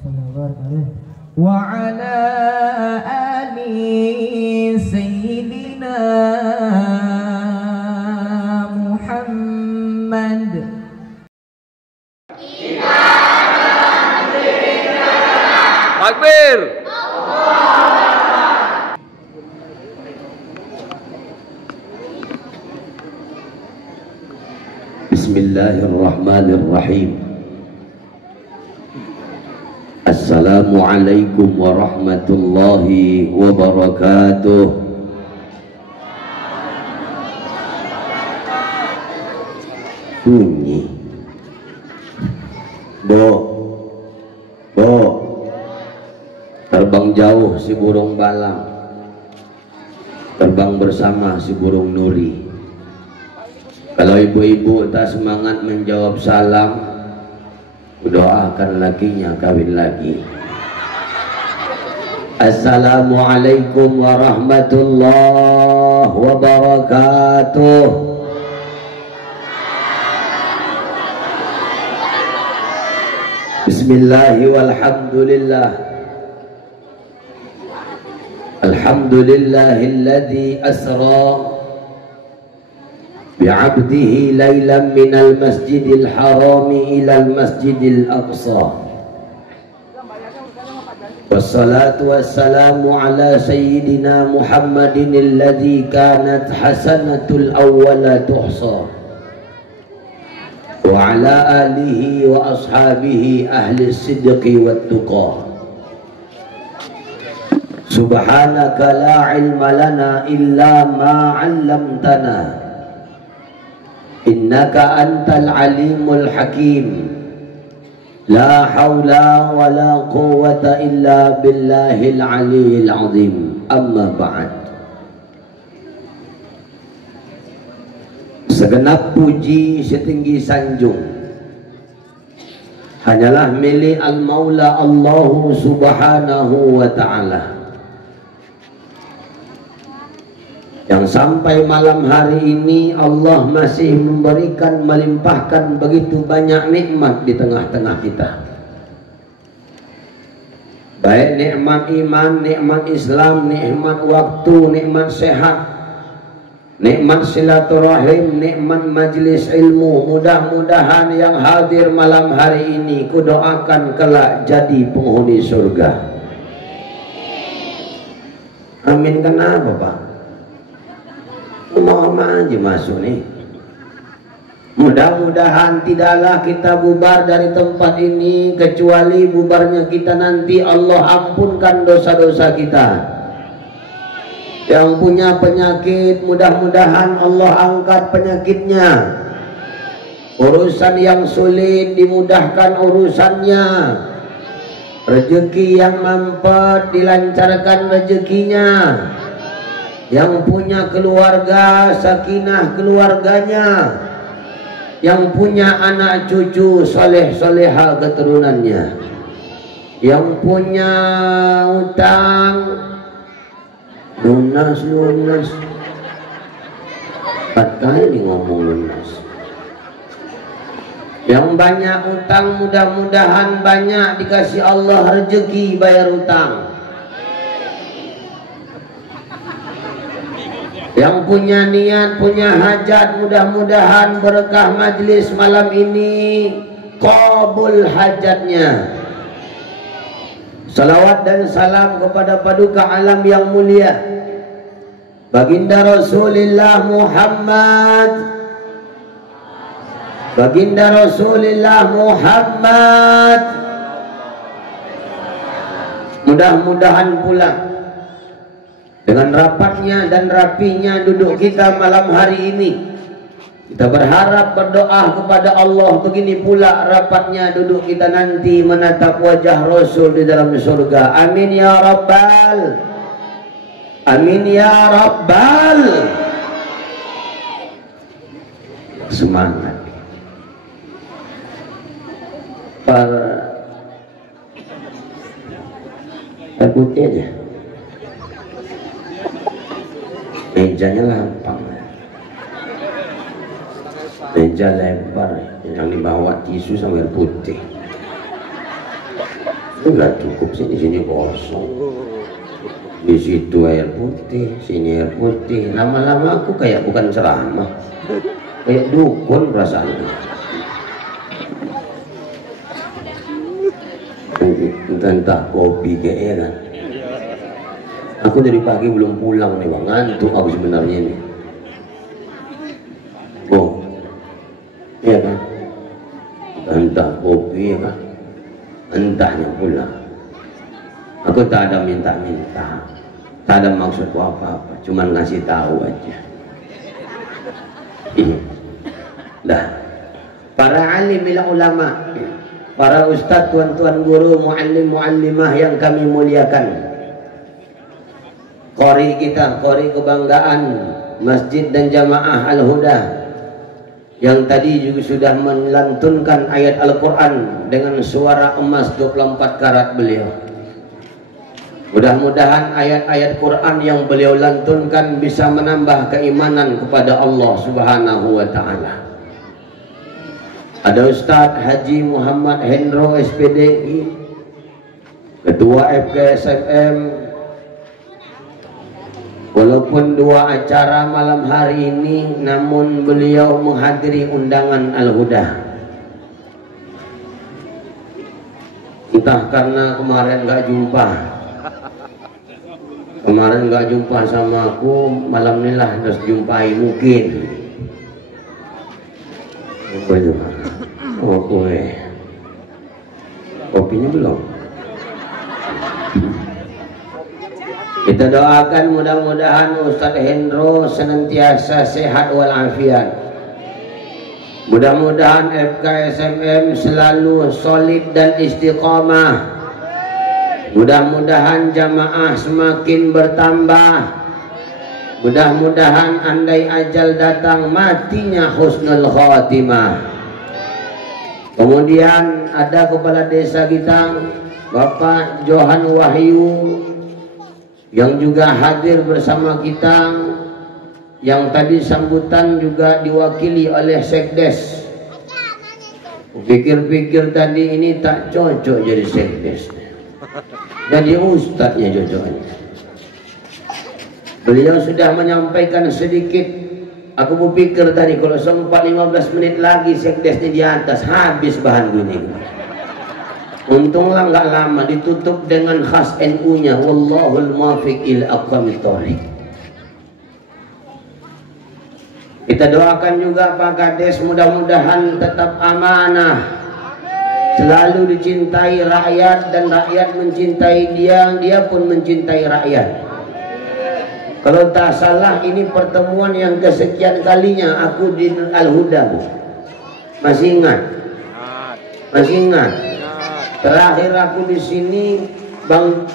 wa ala ali sayyidina Muhammad. Takbir. Bismillahirrahmanirrahim. Assalamualaikum warahmatullahi wabarakatuh. Bunyi bo terbang jauh si burung balang, terbang bersama si burung nuri. Kalau ibu-ibu tak semangat menjawab salam, doakan lakinya kawin lagi. Assalamualaikum warahmatullahi wabarakatuh. Bismillahi walhamdulillah. Alhamdulillahilladzi asra bi'abdihi laylan minal masjidil harami ilal masjidil aqsa. Wassalatu wassalamu ala sayyidina Muhammadin alladhi kanat hasanatul awwala tuhsa, wa ala alihi wa ashabihi ahli sidqi wat tuqa. Subhanaka la ilma lana illa ma 'allamtana, innaka antal alimul hakim. La haula wa la quwwata illa billahil aliyil azim. Amma ba'd. Segenap puji setinggi sanjung hanyalah milik al-Maula Allah subhanahu wa ta'ala, yang sampai malam hari ini Allah masih memberikan, melimpahkan begitu banyak nikmat di tengah-tengah kita. Baik nikmat iman, nikmat Islam, nikmat waktu, nikmat sehat, nikmat silaturahim, nikmat majlis ilmu. Mudah-mudahan yang hadir malam hari ini kudoakan kelak jadi penghuni surga. Amin. Kenapa Pak? Mau aja masuk nih. Mudah-mudahan tidaklah kita bubar dari tempat ini kecuali bubarnya kita nanti Allah ampunkan dosa-dosa kita. Yang punya penyakit mudah-mudahan Allah angkat penyakitnya. Urusan yang sulit dimudahkan urusannya. Rezeki yang mampet dilancarkan rezekinya. Yang punya keluarga sakinah keluarganya, yang punya anak cucu soleh-soleha keturunannya, yang punya utang lunas. 4 kali ngomong lunas. Yang banyak utang mudah-mudahan banyak dikasih Allah rezeki bayar utang. Yang punya niat, punya hajat, mudah-mudahan berkah majlis malam ini qabul hajatnya. Salawat dan salam kepada paduka alam yang mulia Baginda Rasulullah Muhammad, Baginda Rasulullah Muhammad. Mudah-mudahan pula dengan rapatnya dan rapinya duduk kita malam hari ini, kita berharap berdoa kepada Allah begini pula rapatnya duduk kita nanti menatap wajah Rasul di dalam surga. Amin ya Rabbal, amin ya Rabbal. Semangat para putih aja. Mejanya lapang, meja lebar, yang dibawa tisu sama air putih. Itulah cukup, sini kosong. Di situ air putih, sini air putih. Lama-lama aku kayak bukan ceramah, kayak dukun perasaanku. Entah kopi kayaknya kan. Aku dari pagi belum pulang nih bang, ngantuk aku sebenarnya nih. Oh, iya kan? Entah kopi ya kan? Entahnya pula. Aku tak ada minta-minta, tak ada maksudku apa-apa, cuman ngasih tahu aja. Dah, para alim ulama, para ustadz, tuan-tuan guru, muallim muallimah yang kami muliakan, qori kita, qori kebanggaan Masjid dan Jamaah Al-Huda yang tadi juga sudah melantunkan ayat Al-Quran dengan suara emas 24 karat beliau. Mudah-mudahan ayat-ayat Quran yang beliau lantunkan bisa menambah keimanan kepada Allah Subhanahu wa Ta'ala. Ada Ustadz Haji Muhammad Hendro SPDI, Ketua FKSMM. Walaupun dua acara malam hari ini, namun beliau menghadiri undangan Al-Huda. Entah karena kemarin gak jumpa, sama aku, malam ini lah harus jumpai mungkin. Oh, kopinya belum. Kita doakan mudah-mudahan Ustadz Hendro senantiasa sehat walafiat. Mudah-mudahan FKSMM selalu solid dan istiqamah. Mudah-mudahan jamaah semakin bertambah. Mudah-mudahan andai ajal datang matinya husnul khatimah. Kemudian ada kepala desa kita Bapak Johan Wahyu yang juga hadir bersama kita, yang tadi sambutan juga diwakili oleh Sekdes. Pikir-pikir tadi ini tak cocok jadi Sekdes, jadi ustadznya cocoknya. Beliau sudah menyampaikan sedikit. Aku berpikir tadi kalau sempat 15 menit lagi Sekdesnya di atas, habis bahan gini. Untunglah nggak lama, ditutup dengan khas NU-nya, wallahul muwaffiq ila aqwamit thoriq. Kita doakan juga Pak Kades, mudah-mudahan tetap amanah, selalu dicintai rakyat dan rakyat mencintai dia, dia pun mencintai rakyat. Kalau tak salah ini pertemuan yang kesekian kalinya aku di Al-Huda. Masih ingat? Masih ingat? Terakhir aku di sini, Bang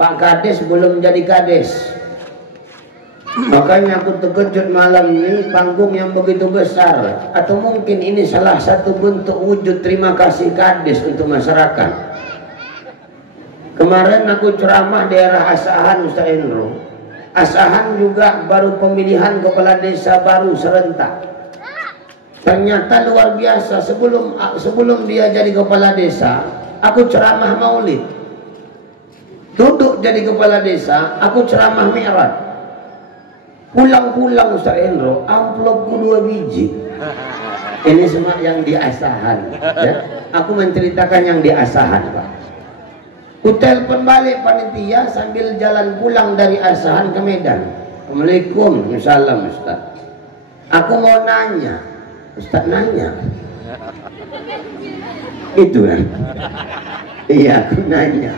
Pak Kades belum jadi Kades. Makanya aku terkejut malam ini, panggung yang begitu besar. Atau mungkin ini salah satu bentuk wujud terima kasih Kades untuk masyarakat. Kemarin aku ceramah daerah Asahan, Ustaz Hendro. Asahan juga baru pemilihan kepala desa baru serentak. Ternyata luar biasa. Sebelum dia jadi kepala desa, aku ceramah maulid. Duduk jadi kepala desa, aku ceramah mi'raj. Pulang-pulang Ustaz Hendro, amplopku 2 biji. Ini semua yang di Asahan ya. Aku menceritakan yang di Asahan, Pak. Ku telepon balik panitia sambil jalan pulang dari Asahan ke Medan. Assalamualaikum, salam Ustaz. Aku mau nanya. Ustaz nanya. Itu kan. Iya, aku nanya.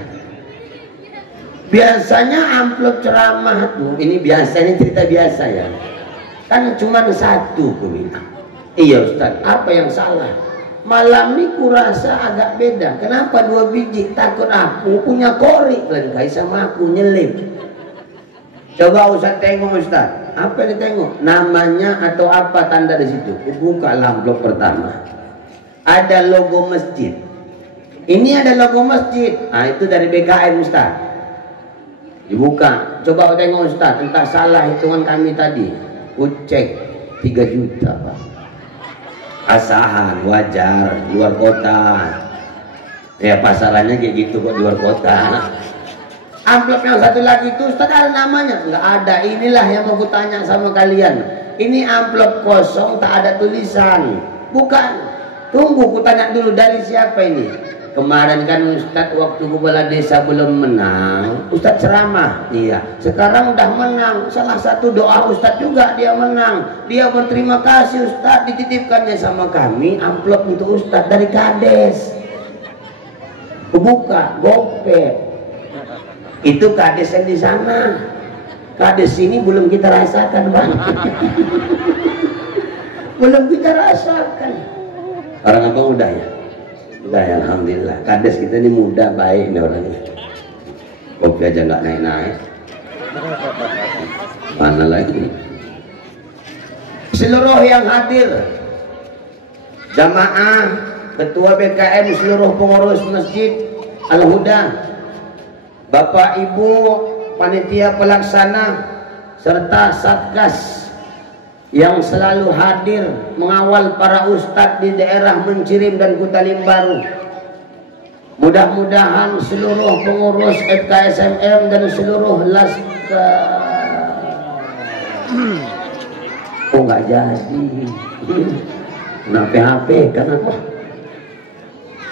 Biasanya amplop ceramah tuh, ini biasanya cerita biasa ya, kan cuma 1 aku bilang. Iya Ustaz, apa yang salah? Malam ini kurasa agak beda. Kenapa 2 biji? Takut aku punya korek lengkai sama aku nyelip. Coba Ustaz tengok Ustaz. Apa yang ditengok? Namanya atau apa tanda di situ? Buka amplop pertama. Ada logo masjid. Ini ada logo masjid. Ah itu dari BKM Ustaz. Dibuka. Coba tengok Ustaz. Entah salah hitungan kami tadi. Ucek 3 juta Pak. Asahan wajar, luar kota. Ya pasarannya kayak gitu kok di luar kota. Amplop yang satu lagi itu Ustaz ada namanya? Enggak ada. Inilah yang mau kutanya sama kalian. Ini amplop kosong tak ada tulisan. Bukan. Tunggu kutanya dulu dari siapa ini? Kemarin kan Ustaz waktu kepala desa belum menang, Ustaz ceramah. Iya. Sekarang udah menang. Salah satu doa Ustaz juga dia menang. Dia berterima kasih Ustaz dititipkannya sama kami amplop untuk Ustaz dari Kades. Buka, gopek. Itu kades yang di sana. Kades ini belum kita rasakan, Bang. Belum kita rasakan. Orang abang udah ya? Udah ya, alhamdulillah. Kades kita ini muda, baik nih orangnya. Kopi aja nggak naik-naik. Mana lagi? Seluruh yang hadir, jamaah, ketua BKM, seluruh pengurus masjid Al-Huda, Bapak Ibu panitia pelaksana serta satgas yang selalu hadir mengawal para ustadz di daerah Mencirim dan Kutalim Baru. Mudah-mudahan seluruh pengurus FKSMM dan seluruh laskar. Oh nggak jadi. Kena PHP kan apa?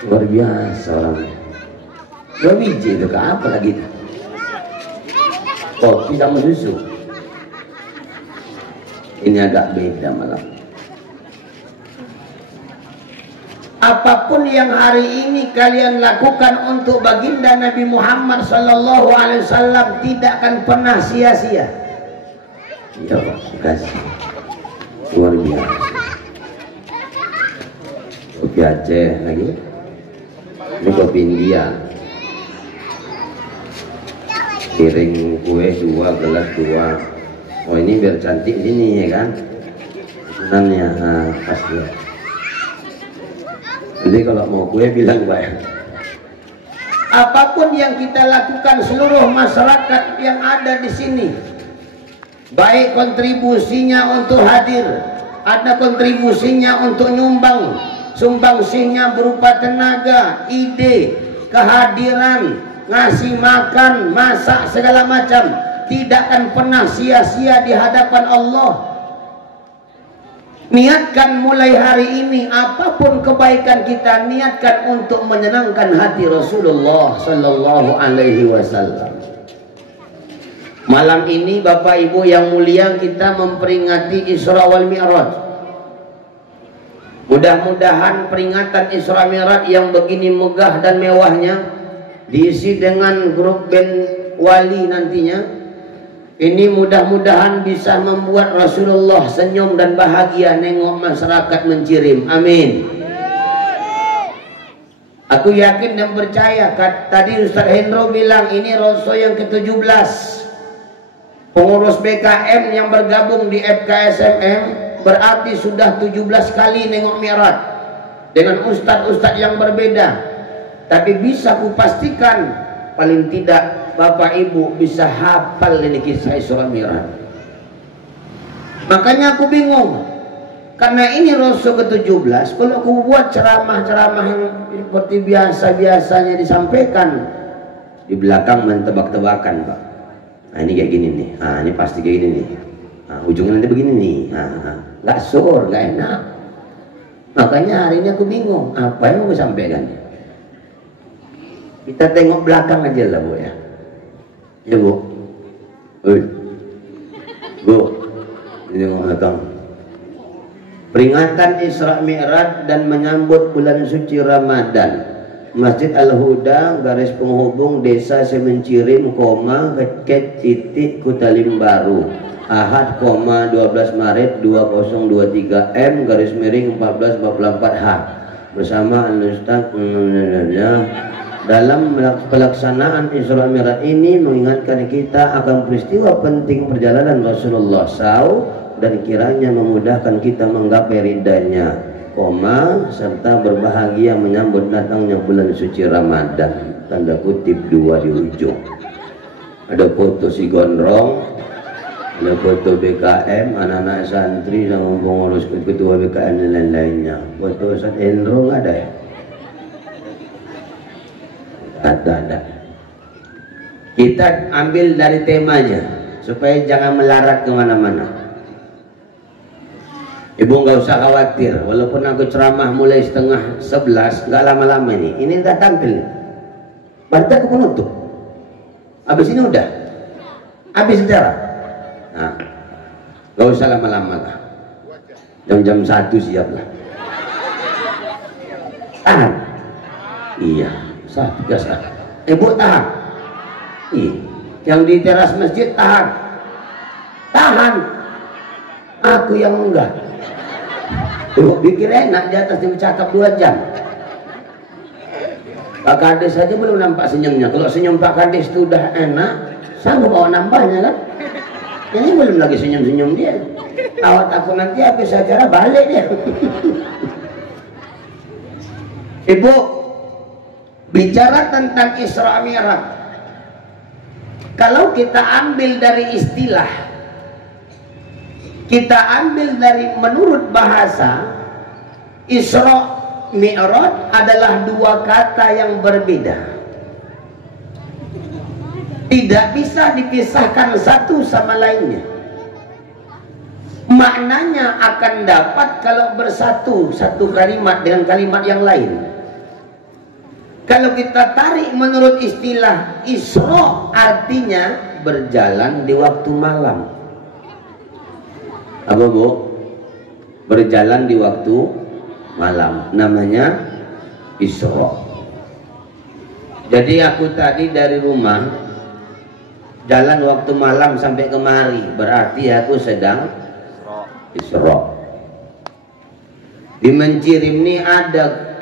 Luar biasa orangnya. 2 biji itu ke apa lagi? Kopi sama susu. Ini agak beda malam. Apapun yang hari ini kalian lakukan untuk baginda Nabi Muhammad Sallallahu Alaihi Wasallam tidak akan pernah sia-sia. Ya Pak, kasih. Luar biasa. Kopi Aceh lagi. Ini kopi India. Piring kue 2, gelas 2. Oh ini biar cantik sini ya kan? Senangnya, nah, pas ya. Jadi kalau mau kue bilang Pak. Apapun yang kita lakukan seluruh masyarakat yang ada di sini, baik kontribusinya untuk hadir, ada kontribusinya untuk nyumbang, sumbangsinya berupa tenaga, ide, kehadiran, ngasih makan, masak segala macam, tidak akan pernah sia-sia di hadapan Allah. Niatkan mulai hari ini apapun kebaikan kita, niatkan untuk menyenangkan hati Rasulullah Sallallahu Alaihi Wasallam. Malam ini Bapak Ibu yang mulia, kita memperingati Isra wal Mi'raj. Mudah-mudahan peringatan Isra Mi'raj yang begini megah dan mewahnya diisi dengan grup band wali nantinya. Ini mudah-mudahan bisa membuat Rasulullah senyum dan bahagia nengok masyarakat Mencirim. Amin. Aku yakin dan percaya, tadi Ustaz Hendro bilang ini Roso yang ke-17. Pengurus BKM yang bergabung di FKSMM berarti sudah 17 kali nengok Mi'raj dengan ustadz-ustadz yang berbeda. Tapi bisa kupastikan paling tidak Bapak Ibu bisa hafal ini kisah Isra Mi'raj. Makanya aku bingung, karena ini Rasul ke-17, kalau aku buat ceramah-ceramah yang seperti biasa-biasanya disampaikan, di belakang main tebak-tebakan Pak. Nah ini kayak gini nih, nah ini pasti kayak gini nih, nah, ujungnya nanti begini nih, nggak sur, nggak enak. Makanya hari ini aku bingung, apa yang mau sampaikan. Kita tengok belakang aja lah Bu ya. Ya Bu. Bu. Ini mau datang. Peringatan Isra Mi'raj dan menyambut bulan suci Ramadan. Masjid Al-Huda garis penghubung Desa Semencirim, Keket titik Kutalim Baru. Ahad, 12 Maret 2023 M garis miring 1444H bersama Al-Ustaz dalam pelaksanaan Isra Mi'raj ini mengingatkan kita akan peristiwa penting perjalanan Rasulullah SAW dan kiranya memudahkan kita menggapai ridanya, serta berbahagia menyambut datangnya bulan suci Ramadan. Tanda kutip 2 di ujung. Ada foto si Gondrong, ada foto BKM, anak-anak santri sama pengurus ketua BKM dan lain-lainnya. Foto Ustaz Hendro nggak ada ya? Ada. Kita ambil dari temanya supaya jangan melarat kemana-mana. Ibu nggak usah khawatir, walaupun aku ceramah mulai 10:30, nggak lama-lama ini udah tampil. Berarti aku penutup. Habis ini udah, habis sejarah. Nah, nggak usah lama-lama lah. Jam 1 siap lah. Tahan. Iya, biasa. Ibu tahan. Iya. Yang di teras masjid tahan. Aku yang enggak. Ibu pikir enak di atas dia bercakap 2 jam. Pak Kades saja belum nampak senyumnya. Kalau senyum Pak Kades itu udah enak, sanggup bawa nambahnya kan? Ini belum lagi senyum-senyum dia. Awat aku nanti habis acara balik dia. Ibu, bicara tentang Isra Mi'raj. Kalau kita ambil dari istilah, kita ambil dari menurut bahasa, Isra Mi'raj adalah 2 kata yang berbeda. Tidak bisa dipisahkan satu sama lainnya. Maknanya akan dapat kalau bersatu satu kalimat dengan kalimat yang lain. Kalau kita tarik menurut istilah, Isra artinya berjalan di waktu malam. Apa Bu? Berjalan di waktu malam, namanya Isra. Jadi aku tadi dari rumah jalan waktu malam sampai kemari, berarti aku sedang Isra. Di Mencirim ini ada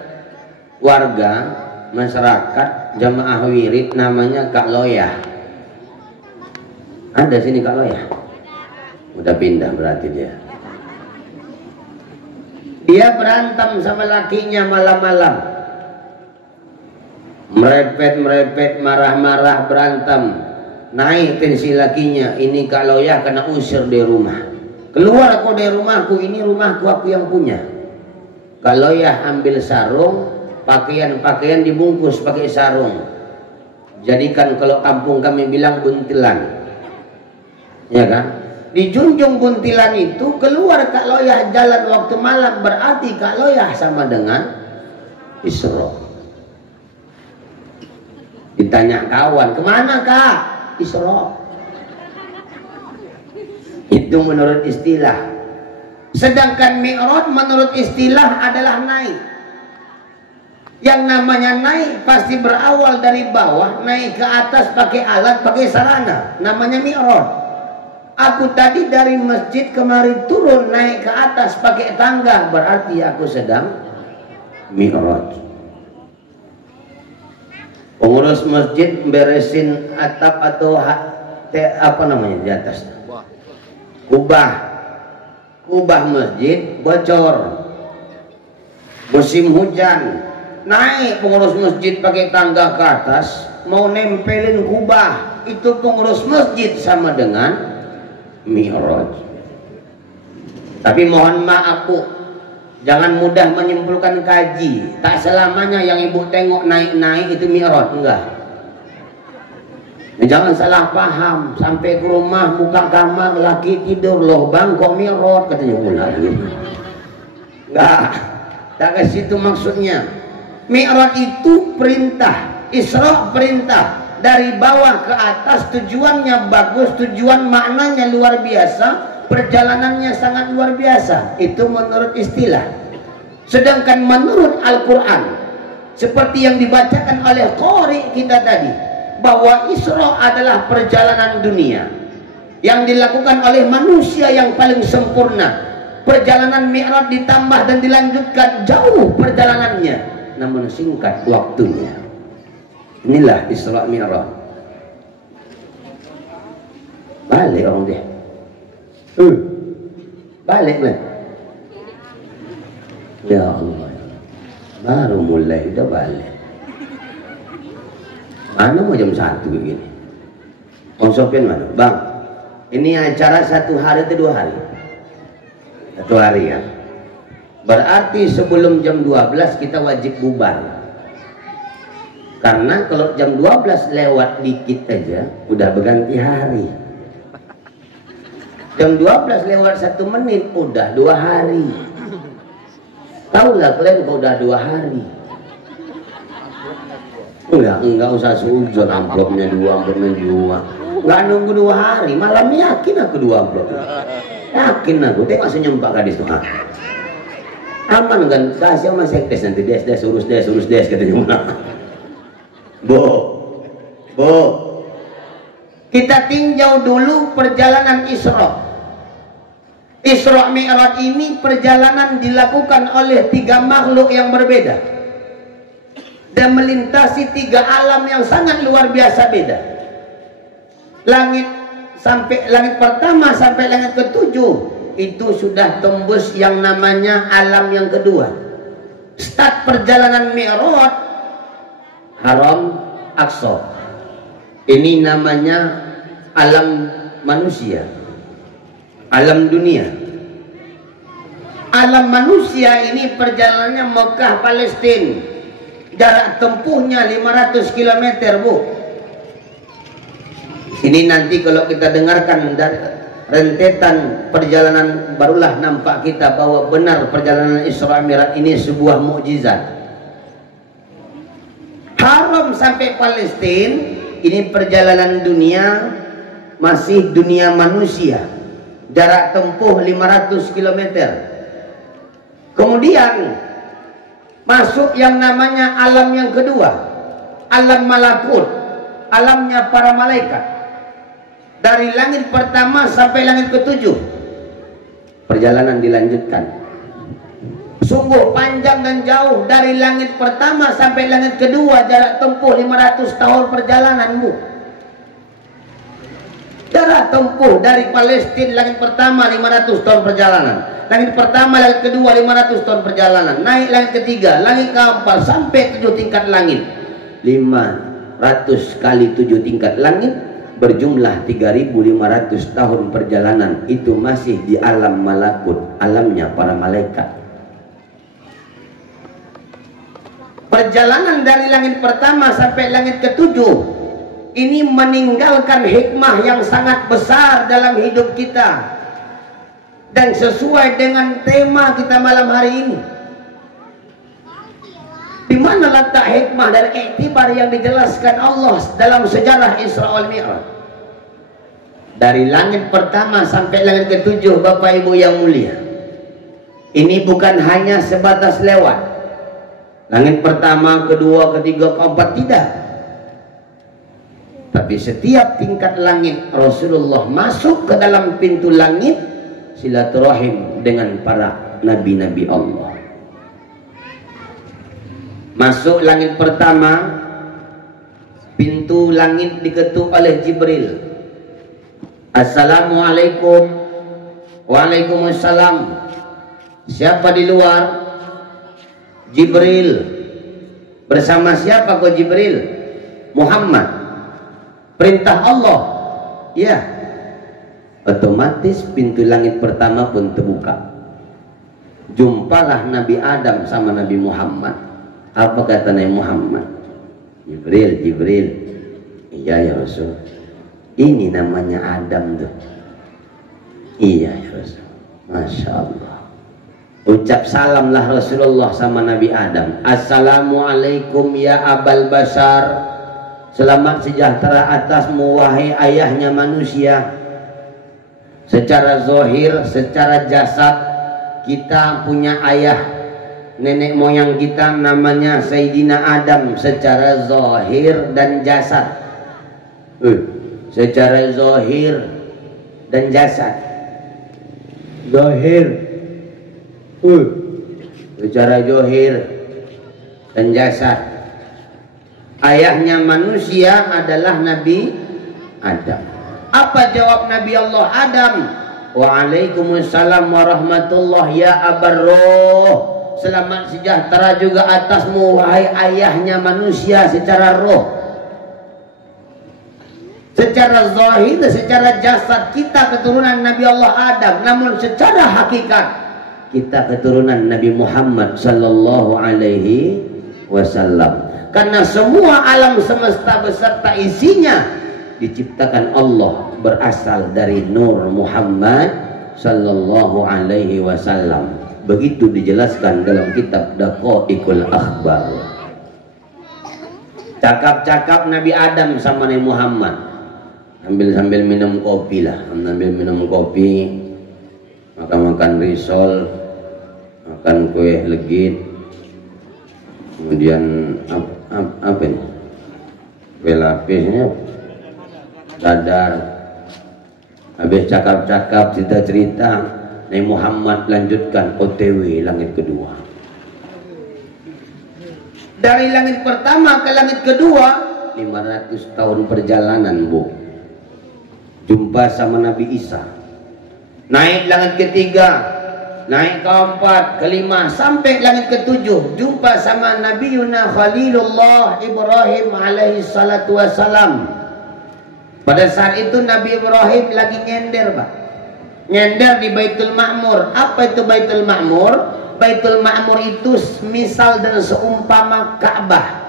warga masyarakat jamaah wirid namanya Kak Loyah. Ada sini Kak Loyah? Udah pindah berarti dia. Dia berantem sama lakinya malam-malam. Merepet, marah-marah, berantem. Naik tensi lakinya. Ini Kak Loyah kena usir dari rumah. Keluar kau dari rumahku, ini rumahku, aku yang punya. Kak Loyah ambil sarung, pakaian dibungkus pakai sarung. Jadikan kalau kampung kami bilang buntilan. Ya kan? Dijunjung buntilan itu, keluar Kak Loyah jalan waktu malam, berarti Kak Loyah sama dengan Isra. Ditanya kawan, kemana Kak? Isra. Itu menurut istilah. Sedangkan Mi'raj menurut istilah adalah naik. Yang namanya naik pasti berawal dari bawah, naik ke atas pakai alat, pakai sarana. Namanya Mi'raj. Aku tadi dari masjid kemari turun naik ke atas pakai tangga, berarti aku sedang Mi'raj. Pengurus masjid beresin atap atau apa namanya di atas, kubah masjid bocor, musim hujan, naik pengurus masjid pakai tangga ke atas mau nempelin kubah, itu pengurus masjid sama dengan Mi'raj. Tapi mohon maaf Bu, jangan mudah menyimpulkan kaji. Tak selamanya yang ibu tengok naik-naik itu Mi'raj, enggak. Jangan salah paham. Sampai ke rumah buka kamar, laki tidur, loh bang kok Mi'raj, katanya ulah gitu. Enggak, tak ke situ maksudnya. Mi'raj itu perintah, Isra perintah. Dari bawah ke atas, tujuannya bagus, tujuan maknanya luar biasa, perjalanannya sangat luar biasa. Itu menurut istilah. Sedangkan menurut Al-Quran, seperti yang dibacakan oleh qari kita tadi, bahwa Isra adalah perjalanan dunia yang dilakukan oleh manusia yang paling sempurna. Perjalanan Mi'raj ditambah dan dilanjutkan jauh perjalanannya, namun singkat waktunya. Inilah Isra Mi'raj. Balik orang dia. Balik kan? Ya Allah, baru mulai udah balik. Mana mau jam 1 begini? Konsopin mana? Bang, ini acara 1 hari atau 2 hari? 1 hari ya. Berarti sebelum jam 12 kita wajib bubar. Karena kalau jam 12 lewat dikit aja udah berganti hari. Jam 12 lewat 1 menit udah 2 hari. Tahulah kalian kalau udah 2 hari. Enggak usah suzon, amplopnya 2, amplopnya 2. Enggak nunggu 2 hari, malam yakin aku 2 amplop. Yakin aku, tengok senyum Pak Kadis tuh. Aman kan, kasih sama sekdes nanti des urus des katanya. Bu, kita tinjau dulu perjalanan Isra. Isra Mi'raj ini perjalanan dilakukan oleh 3 makhluk yang berbeda dan melintasi 3 alam yang sangat luar biasa beda. Langit pertama sampai langit ke-7 itu sudah tembus yang namanya alam yang kedua. Start perjalanan Mi'raj Haram Aqsa. Ini namanya alam manusia, alam dunia. Alam manusia ini perjalanannya Mekah Palestina, jarak tempuhnya 500 km, Bu. Ini nanti kalau kita dengarkan dari rentetan perjalanan, barulah nampak kita bahwa benar perjalanan Isra Mi'raj ini sebuah mukjizat. Haram sampai Palestina ini perjalanan dunia, masih dunia manusia, jarak tempuh 500 km. Kemudian masuk yang namanya alam yang kedua, alam malakut, alamnya para malaikat. Dari langit pertama sampai langit ke-7 perjalanan dilanjutkan. Sungguh panjang dan jauh. Dari langit pertama sampai langit kedua jarak tempuh 500 tahun perjalananmu. Jarak tempuh dari Palestina langit pertama 500 tahun perjalanan, langit pertama langit kedua 500 tahun perjalanan, naik langit ketiga, langit keempat sampai 7 tingkat langit. 500 kali 7 tingkat langit berjumlah 3.500 tahun perjalanan. Itu masih di alam malakut, alamnya para malaikat. Perjalanan dari langit pertama sampai langit ke-7 ini meninggalkan hikmah yang sangat besar dalam hidup kita dan sesuai dengan tema kita malam hari ini. Di mana letak hikmah dan iktibar yang dijelaskan Allah dalam sejarah Isra wal Mi'raj? Dari langit pertama sampai langit ke-7, Bapak Ibu yang mulia, ini bukan hanya sebatas lewat langit pertama, kedua, ketiga, keempat, tidak. Tapi setiap tingkat langit Rasulullah masuk ke dalam pintu langit silaturahim dengan para nabi-nabi Allah. Masuk langit pertama, pintu langit diketuk oleh Jibril. Assalamualaikum. Waalaikumsalam. Siapa di luar? Jibril. Bersama siapa kau Jibril? Muhammad. Perintah Allah. Ya. Otomatis pintu langit pertama pun terbuka. Jumpalah Nabi Adam sama Nabi Muhammad. Apa kata Nabi Muhammad? Jibril. Iya ya Rasul. Ini namanya Adam tuh. Iya ya Rasul. Masya Allah. Ucap salamlah Rasulullah sama Nabi Adam. Assalamualaikum ya Abal Bashar. Selamat sejahtera atasmu wahai ayahnya manusia. Secara zahir, secara jasad, kita punya ayah, nenek moyang kita namanya Sayyidina Adam. Secara zahir dan jasad, secara zahir dan jasad, zahir, secara zahir dan jasad. Ayahnya manusia adalah Nabi Adam. Apa jawab Nabi Allah Adam? Waalaikumsalam warahmatullahi ya abar roh. Selamat sejahtera juga atasmu wahai ayahnya manusia secara roh. Secara zahir, secara jasad kita keturunan Nabi Allah Adam, namun secara hakikat kita keturunan Nabi Muhammad sallallahu alaihi wasallam. Karena semua alam semesta beserta isinya diciptakan Allah, berasal dari Nur Muhammad sallallahu alaihi wasallam. Begitu dijelaskan dalam kitab Daqaiqul Akhbar. Cakap-cakap Nabi Adam sama Nabi Muhammad, sambil minum kopi lah, sambil minum kopi, makan risol, makan kue legit, kemudian apa ini, kue lapisnya, dadar. Habis cakap-cakap, cerita-cerita, Nabi Muhammad lanjutkan OTW langit kedua. Dari langit pertama ke langit kedua 500 tahun perjalanan, Bu. Jumpa sama Nabi Isa. Naik langit ketiga, naik keempat, kelima, sampai langit ketujuh. Jumpa sama Nabi Yuna Khalilullah Ibrahim alaihi salatu wassalam. Pada saat itu Nabi Ibrahim lagi nyender, Pak. Nyender di Baitul Ma'mur. Apa itu Baitul Ma'mur? Baitul Ma'mur itu misal dan seumpama Ka'bah.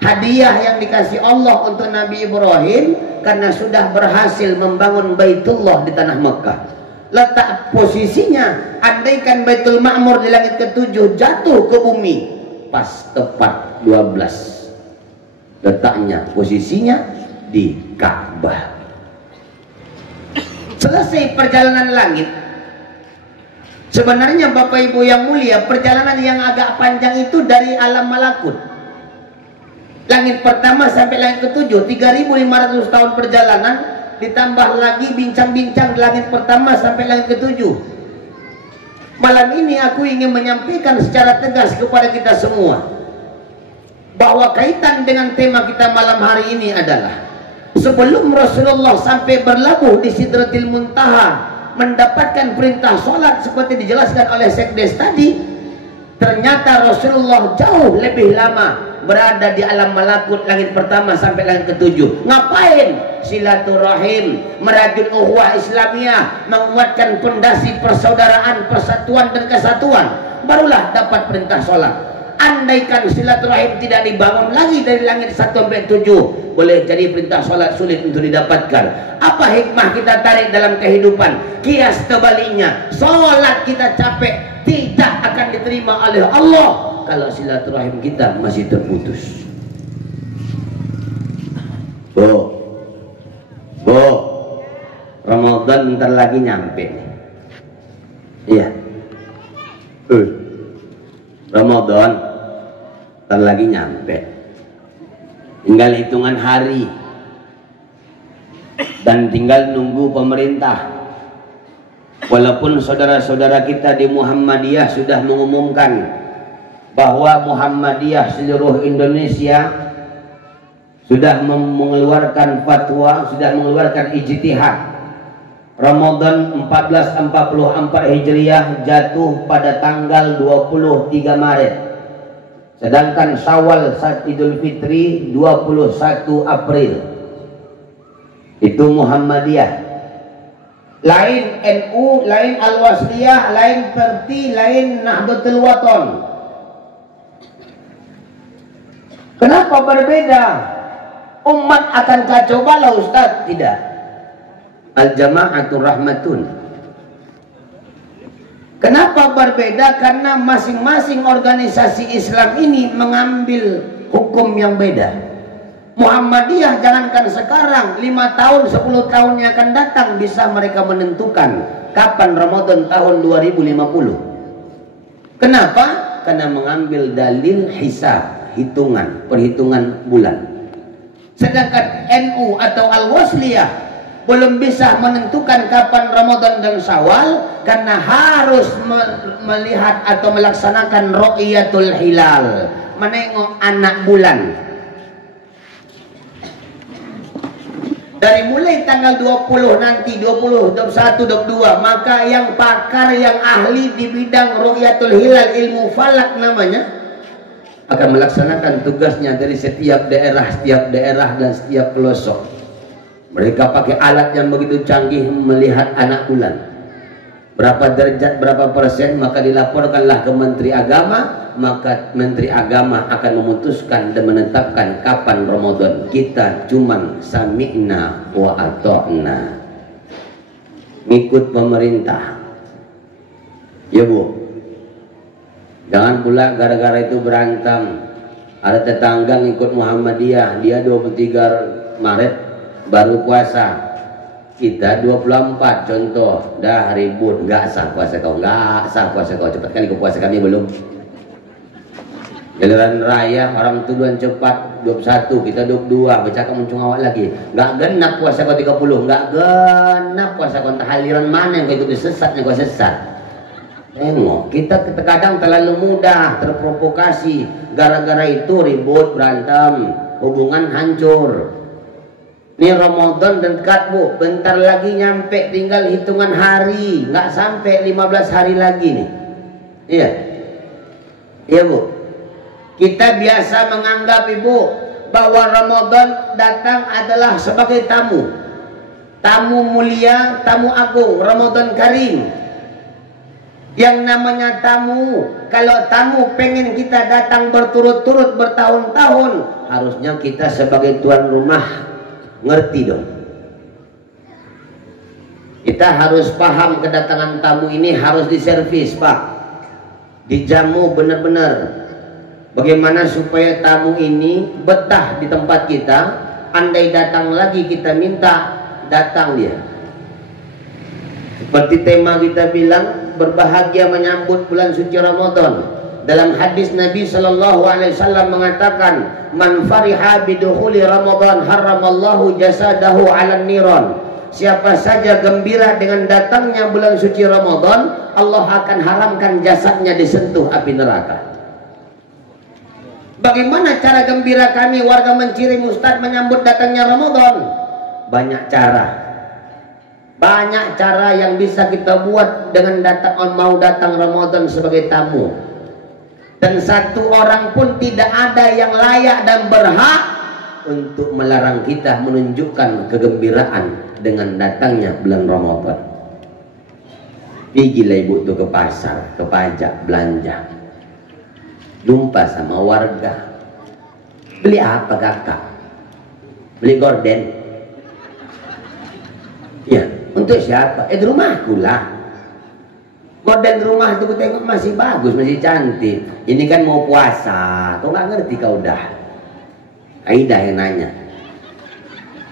Hadiah yang dikasih Allah untuk Nabi Ibrahim karena sudah berhasil membangun Baitullah di tanah Mekah. Letak posisinya, andaikan Baitul Ma'mur di langit ketujuh jatuh ke bumi, pas tepat 12. Letaknya, posisinya di Ka'bah. Selesai perjalanan langit. Sebenarnya Bapak Ibu yang mulia, perjalanan yang agak panjang itu dari alam malakut. Langit pertama sampai langit ketujuh, 3.500 tahun perjalanan, ditambah lagi bincang-bincang langit pertama sampai langit ketujuh. Malam ini aku ingin menyampaikan secara tegas kepada kita semua bahwa kaitan dengan tema kita malam hari ini adalah sebelum Rasulullah sampai berlabuh di Sidratil Muntaha mendapatkan perintah sholat seperti dijelaskan oleh Sekdes tadi, ternyata Rasulullah jauh lebih lama berada di alam malakut langit pertama sampai langit ketujuh. Ngapain? Silaturahim, merajut ukhuwah Islamiyah, menguatkan pondasi persaudaraan, persatuan dan kesatuan, barulah dapat perintah sholat. Andaikan silaturahim tidak dibangun lagi dari langit 1 sampai 7, boleh jadi perintah sholat sulit untuk didapatkan. Apa hikmah kita tarik dalam kehidupan? Kias tebaliknya, sholat kita capek tidak akan diterima oleh Allah kalau silaturahim kita masih terputus. Bu, Ramadan bentar lagi nyampe. Iya. Ramadan bentar lagi nyampe. Tinggal hitungan hari dan tinggal nunggu pemerintah. Walaupun saudara-saudara kita di Muhammadiyah sudah mengumumkan bahwa Muhammadiyah seluruh Indonesia sudah mengeluarkan fatwa, sudah mengeluarkan ijtihad. Ramadan 1444 Hijriah jatuh pada tanggal 23 Maret. Sedangkan Syawal saat Idul Fitri 21 April. Itu Muhammadiyah. Lain NU, lain Al-Wasliyah, lain Perti, lain Nahdlatul Wathon. Kenapa berbeda? Umat akan kacau balau, Ustaz? Tidak. Al-jama'atul rahmatun. Kenapa berbeda? Karena masing-masing organisasi Islam ini mengambil hukum yang beda. Muhammadiyah jangankan sekarang, 5 tahun, 10 tahun yang akan datang bisa mereka menentukan kapan Ramadan tahun 2050. Kenapa? Karena mengambil dalil hisab, perhitungan bulan. Sedangkan NU atau Al-Wasliyah belum bisa menentukan kapan Ramadan dan Syawal karena harus melihat atau melaksanakan ru'yatul hilal, menengok anak bulan. Dari mulai tanggal 20 nanti, 20, 21, 22, maka yang pakar, yang ahli di bidang ru'yatul hilal, ilmu falak namanya, akan melaksanakan tugasnya dari setiap daerah dan setiap pelosok. Mereka pakai alat yang begitu canggih melihat anak bulan. berapa derajat, berapa persen, maka dilaporkanlah ke Menteri Agama, maka Menteri Agama akan memutuskan dan menetapkan kapan Ramadan. Kita cuman sami'na wa ata'na, ngikut pemerintah. Ya Bu, jangan pula gara-gara itu berantem. Ada tetangga ngikut Muhammadiyah, dia 23 Maret baru puasa, kita 24 contoh, dah ribut, nggak sah puasa kau, nggak sah puasa kau, cepat kali ke puasa kami belum. Giliran raya orang tuduhan cepat 21, kita 22, bercakap muncung awak lagi, nggak genap puasa kau 30, nggak genap puasa kau, entah aliran mana yang kau ikuti, sesatnya kau sesat. Tengok, kita kadang terlalu mudah terprovokasi, gara-gara itu ribut, berantem, hubungan hancur. Ini Ramadan dekat Bu, bentar lagi nyampe, tinggal hitungan hari, nggak sampai 15 hari lagi nih. Iya, iya Bu. Kita biasa menganggap Ibu bahwa Ramadan datang adalah sebagai tamu, tamu mulia, tamu agung, Ramadan Karim. Yang namanya tamu, kalau tamu pengen kita datang berturut-turut bertahun-tahun, harusnya kita sebagai tuan rumah ngerti dong. Kita harus paham kedatangan tamu ini harus diservis Pak, dijamu benar-benar. Bagaimana supaya tamu ini betah di tempat kita, andai datang lagi kita minta, datang dia. Seperti tema kita bilang, berbahagia menyambut bulan suci Ramadan. Dalam hadis Nabi Shallallahu Alaihi Wasallam mengatakan, man fariha bidukhuli Ramadan haramallahu jasadahu ala niron. Siapa saja gembira dengan datangnya bulan suci Ramadan, Allah akan haramkan jasadnya disentuh api neraka. Bagaimana cara gembira kami warga Mencirim Ustadz menyambut datangnya Ramadan? Banyak cara. Banyak cara yang bisa kita buat dengan mau datang Ramadan sebagai tamu. Dan satu orang pun tidak ada yang layak dan berhak untuk melarang kita menunjukkan kegembiraan dengan datangnya bulan Ramadan. Pergilah ibu tuh ke pasar, ke pajak, belanja, jumpa sama warga. Beli apa kakak? Beli gorden. Ya, untuk siapa? Di rumahku lah. Gorden rumah itu ku tengok masih bagus, masih cantik. Ini kan mau puasa, kau nggak ngerti kau dah. Aidah yang nanya.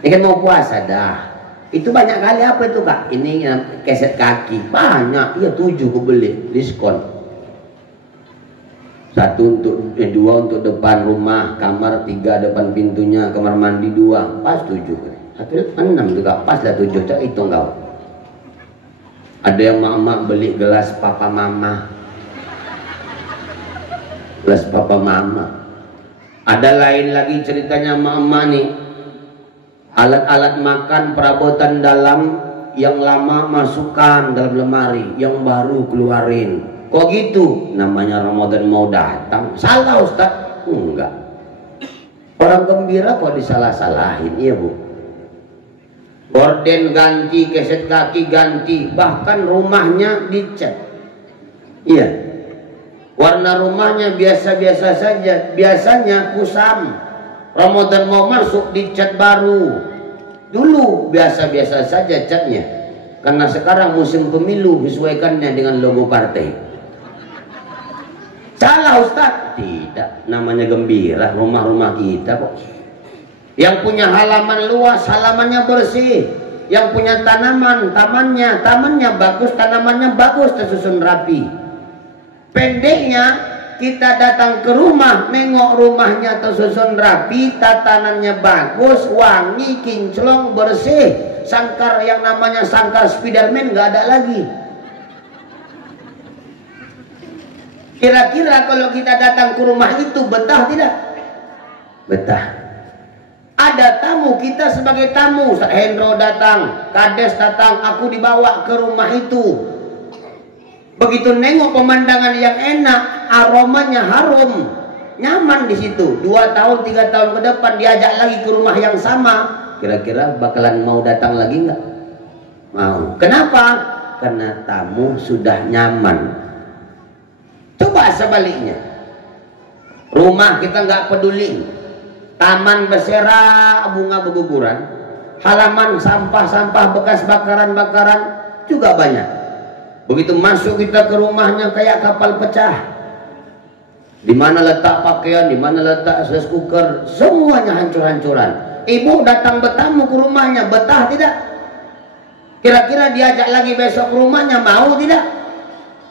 Ini kan mau puasa dah. Itu banyak kali apa itu kak? Ini keset kaki banyak. Iya 7 ku beli, diskon. 1 untuk 2 untuk depan rumah, kamar 3 depan pintunya, kamar mandi 2, pas 7. 6 juga pas lah 7, cak hitung kau. Ada yang mama beli gelas papa mama, gelas papa mama. Ada lain lagi ceritanya mama nih, alat-alat makan perabotan dalam yang lama masukkan dalam lemari, yang baru keluarin. Kok gitu? Namanya Ramadan mau datang. Salah Ustaz? Enggak. Orang gembira kok disalah-salahin, iya Bu. Gorden ganti, keset kaki ganti, bahkan rumahnya dicat. Iya. Warna rumahnya biasa-biasa saja, biasanya kusam. Ramadan mau masuk dicat baru. Dulu biasa-biasa saja catnya. Karena sekarang musim pemilu, disesuaikannya dengan logo partai. Salah Ustaz? Tidak, namanya gembira rumah-rumah kita kok. Yang punya halaman luas, halamannya bersih. Yang punya tanaman, tamannya bagus, tanamannya bagus, tersusun rapi. Pendeknya, kita datang ke rumah, nengok rumahnya tersusun rapi, tatanannya bagus, wangi, kinclong, bersih. Sangkar yang namanya sangkar Spiderman nggak ada lagi. Kira-kira kalau kita datang ke rumah itu betah tidak? Betah. Ada tamu, kita sebagai tamu, Hendro datang, Kades datang, aku dibawa ke rumah itu. Begitu nengok pemandangan yang enak, aromanya harum, nyaman di situ. 2 tahun, 3 tahun ke depan diajak lagi ke rumah yang sama, kira-kira bakalan mau datang lagi nggak? Mau. Kenapa? Karena tamu sudah nyaman. Coba sebaliknya, rumah kita nggak peduli, taman berserak, bunga berguguran, halaman sampah-sampah bekas bakaran-bakaran juga banyak. Begitu masuk kita ke rumahnya kayak kapal pecah. Di mana letak pakaian, di mana letak rice cooker, semuanya hancur-hancuran. Ibu datang bertamu ke rumahnya, betah tidak? Kira-kira diajak lagi besok ke rumahnya, mau tidak?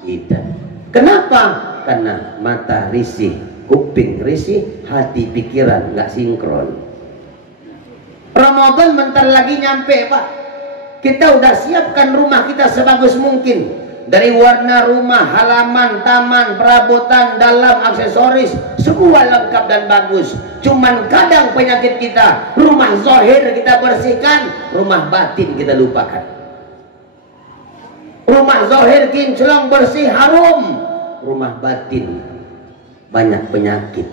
Tidak. Kenapa? Karena mata risih, kuping risih, hati pikiran nggak sinkron. Ramadan bentar lagi nyampe, Pak. Kita udah siapkan rumah kita sebagus mungkin. Dari warna rumah, halaman, taman, perabotan, dalam, aksesoris, semua lengkap dan bagus. Cuman kadang penyakit kita, rumah zahir kita bersihkan, rumah batin kita lupakan. Rumah zahir kinclong bersih harum, rumah batin banyak penyakit.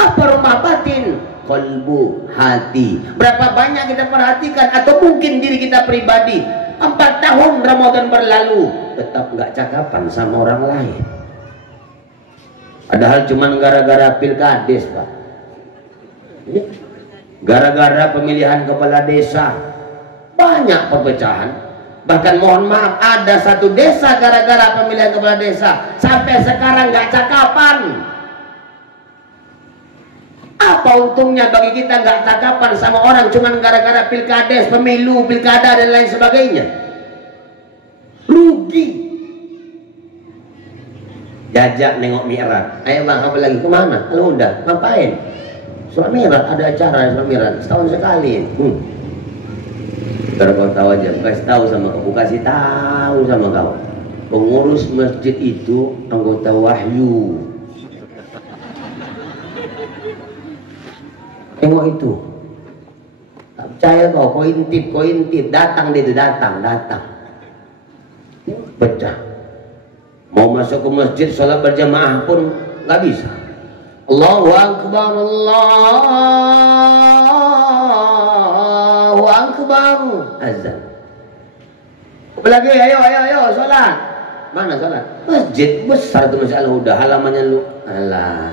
Apa rumah batin? Kolbu, hati. Berapa banyak kita perhatikan, atau mungkin diri kita pribadi, 4 tahun Ramadan berlalu tetap nggak cakapan sama orang lain. Padahal cuman gara-gara pilkades, Pak. Gara-gara pemilihan kepala desa banyak perpecahan. Bahkan mohon maaf, ada satu desa gara-gara pemilihan kepala desa sampai sekarang nggak cakapan. Apa untungnya bagi kita nggak cakapan sama orang cuman gara-gara pilkades, pemilu, pilkada dan lain sebagainya? Rugi. Jajak nengok Mi'raj. Ayo bang, apa lagi? Kemana? Kalau udah, ngapain? Sholat Mi'raj, ada acara sholat Mi'raj setahun sekali. Biar kau tahu aja, kasih tahu sama kau, kasih tahu sama kau. Pengurus masjid itu anggota wahyu. Tengok itu. Tak percaya kau intip, datang dia itu, datang. Pecah. Mau masuk ke masjid sholat berjamaah pun nggak bisa. Allahu Akbar, Allahu Akbar, azan. Apalagi ayo sholat. Mana sholat? Masjid besar tuh Masjid Al-Huda, halamannya lu. Alah,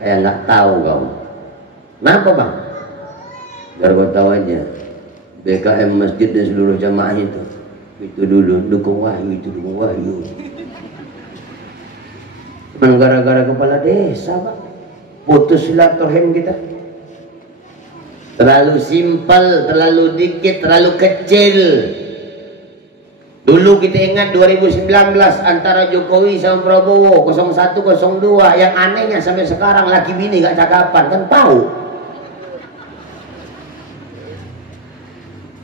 kayak nggak tahu kau. Kenapa bang? Biar kau tahu aja, BKM masjid dan seluruh jamaah itu dulu dukung wahyu. Cuman gara-gara kepala desa, bang, putus silaturahim kita. Terlalu simpel, terlalu dikit, terlalu kecil. Dulu kita ingat 2019 antara Jokowi sama Prabowo 01, 02. Yang anehnya sampai sekarang laki bini gak cakapan, kan tahu.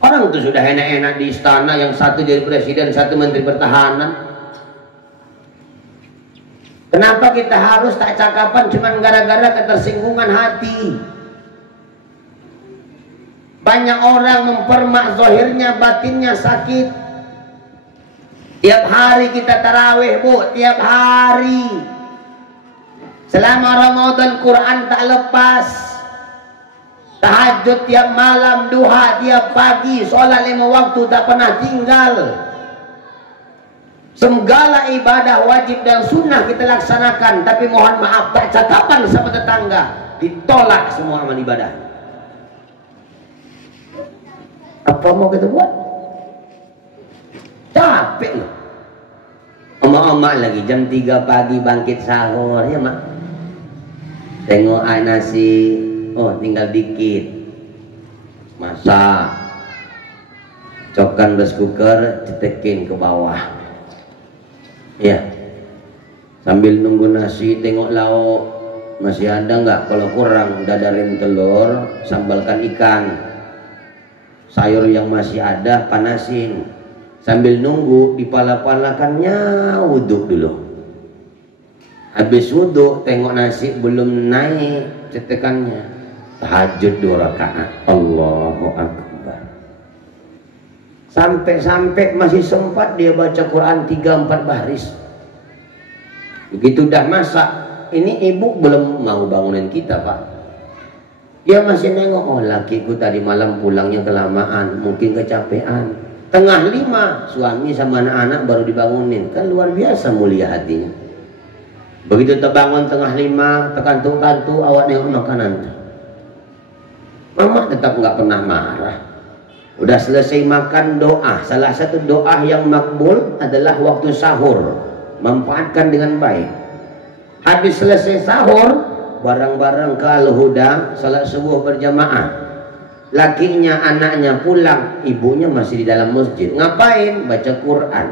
Orang tuh sudah enak-enak di istana, yang satu jadi presiden, satu menteri pertahanan. Kenapa kita harus tak cakapan cuman gara-gara ketersinggungan hati? Banyak orang mempermak zahirnya, batinnya sakit. Tiap hari kita tarawih, Bu, tiap hari. Selama Ramadan Quran tak lepas. Tahajud tiap malam, duha tiap pagi, sholat 5 waktu tak pernah tinggal. Segala ibadah wajib dan sunnah kita laksanakan, tapi mohon maaf tak cakapan sama tetangga, ditolak semua amal ibadah. Apa mau kita buat? Capek loh. Emak-emak lagi jam 3 pagi bangkit sahur, ya mak. Tengok nasi, oh tinggal dikit. Masak. Cokkan rice cooker, cetekin ke bawah. Ya, sambil nunggu nasi tengok lauk masih ada nggak, kalau kurang dadarin telur, sambalkan ikan. Sayur yang masih ada panasin. Sambil nunggu dipala-palakannya, wudhu dulu. Habis wudhu tengok nasi belum naik cetekannya, tahajud 2 rakaat, Allahu Akbar. Sampai masih sempat dia baca Quran 3-4 baris. Begitu udah masak, ini ibu belum mau bangunin kita, Pak. Dia masih nengok, oh lakiku tadi malam pulangnya kelamaan, mungkin kecapean. Tengah 5 suami sama anak-anak baru dibangunin, kan luar biasa mulia hatinya. Begitu terbangun tengah 5, terkantuk-kantuk, awak nengok makanan tuh. Mama tetap nggak pernah marah. Udah selesai makan, doa. Salah satu doa yang makbul adalah waktu sahur. Manfaatkan dengan baik. Habis selesai sahur, bareng-bareng ke Al-Huda, salat subuh berjamaah. Lakinya, anaknya pulang, ibunya masih di dalam masjid. Ngapain? Baca Quran.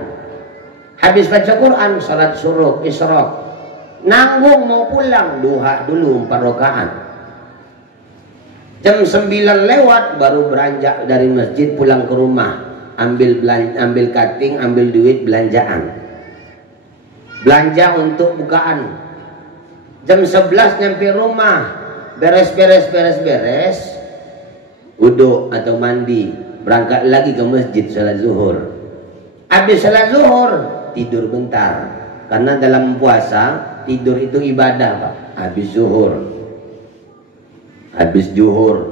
Habis baca Quran, salat suruh, isyraq. Nanggung mau pulang, duha dulu 4 rakaat. Jam 9 lewat baru beranjak dari masjid pulang ke rumah. Ambil cutting, ambil duit belanjaan. Belanja untuk bukaan. Jam 11 nyampe rumah, beres-beres. Wudhu atau mandi, berangkat lagi ke masjid salat zuhur. Habis salat zuhur tidur bentar, karena dalam puasa tidur itu ibadah Pak. Habis zuhur habis zuhur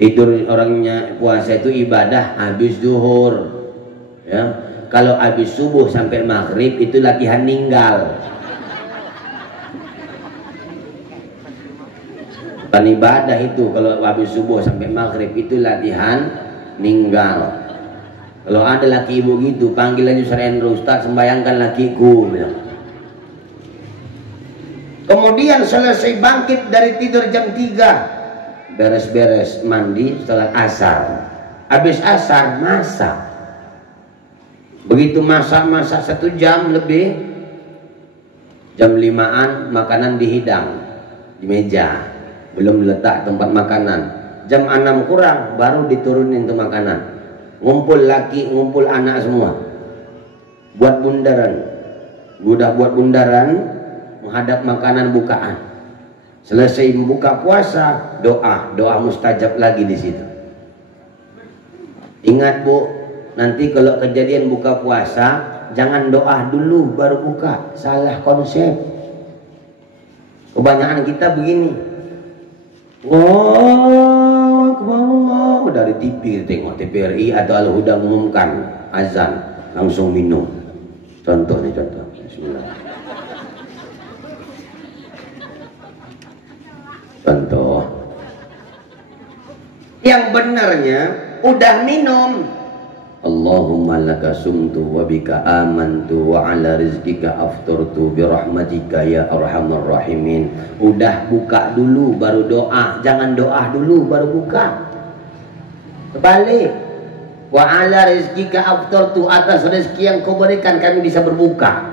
tidur. Orangnya puasa itu ibadah habis zuhur ya. Kalau habis subuh sampai maghrib itu latihan ninggal. Bukan ibadah itu. Kalau habis subuh sampai maghrib itu latihan ninggal. Kalau ada laki ibu gitu, panggil aja Sarendra, Ustaz sembayangkan lakiku bilang. Kemudian selesai bangkit dari tidur jam 3, beres-beres mandi, salat asar. Habis asar masak. Begitu masak 1 jam lebih, jam 5-an makanan dihidang di meja, belum diletak tempat makanan. Jam 6 kurang baru diturunin tuh makanan. Ngumpul laki, ngumpul anak semua, buat bundaran. Udah buat bundaran, menghadap makanan bukaan. Selesai membuka puasa, doa mustajab lagi di situ. Ingat Bu, nanti kalau kejadian buka puasa, jangan doa dulu baru buka. Salah konsep. Kebanyakan kita begini. Dari TV tengok TVRI atau Al-Huda mengumumkan azan, langsung minum. Contoh. Bismillah. Contoh. Yang benarnya udah minum. Allahumma laka sumtu wa bika amantu wa ala rizkika afturtu birahmatika ya arhamar rahimin. Udah buka dulu baru doa, jangan doa dulu baru buka. Kebalik. Wa ala rizkika afturtu, atas rezeki yang kau berikan kami bisa berbuka.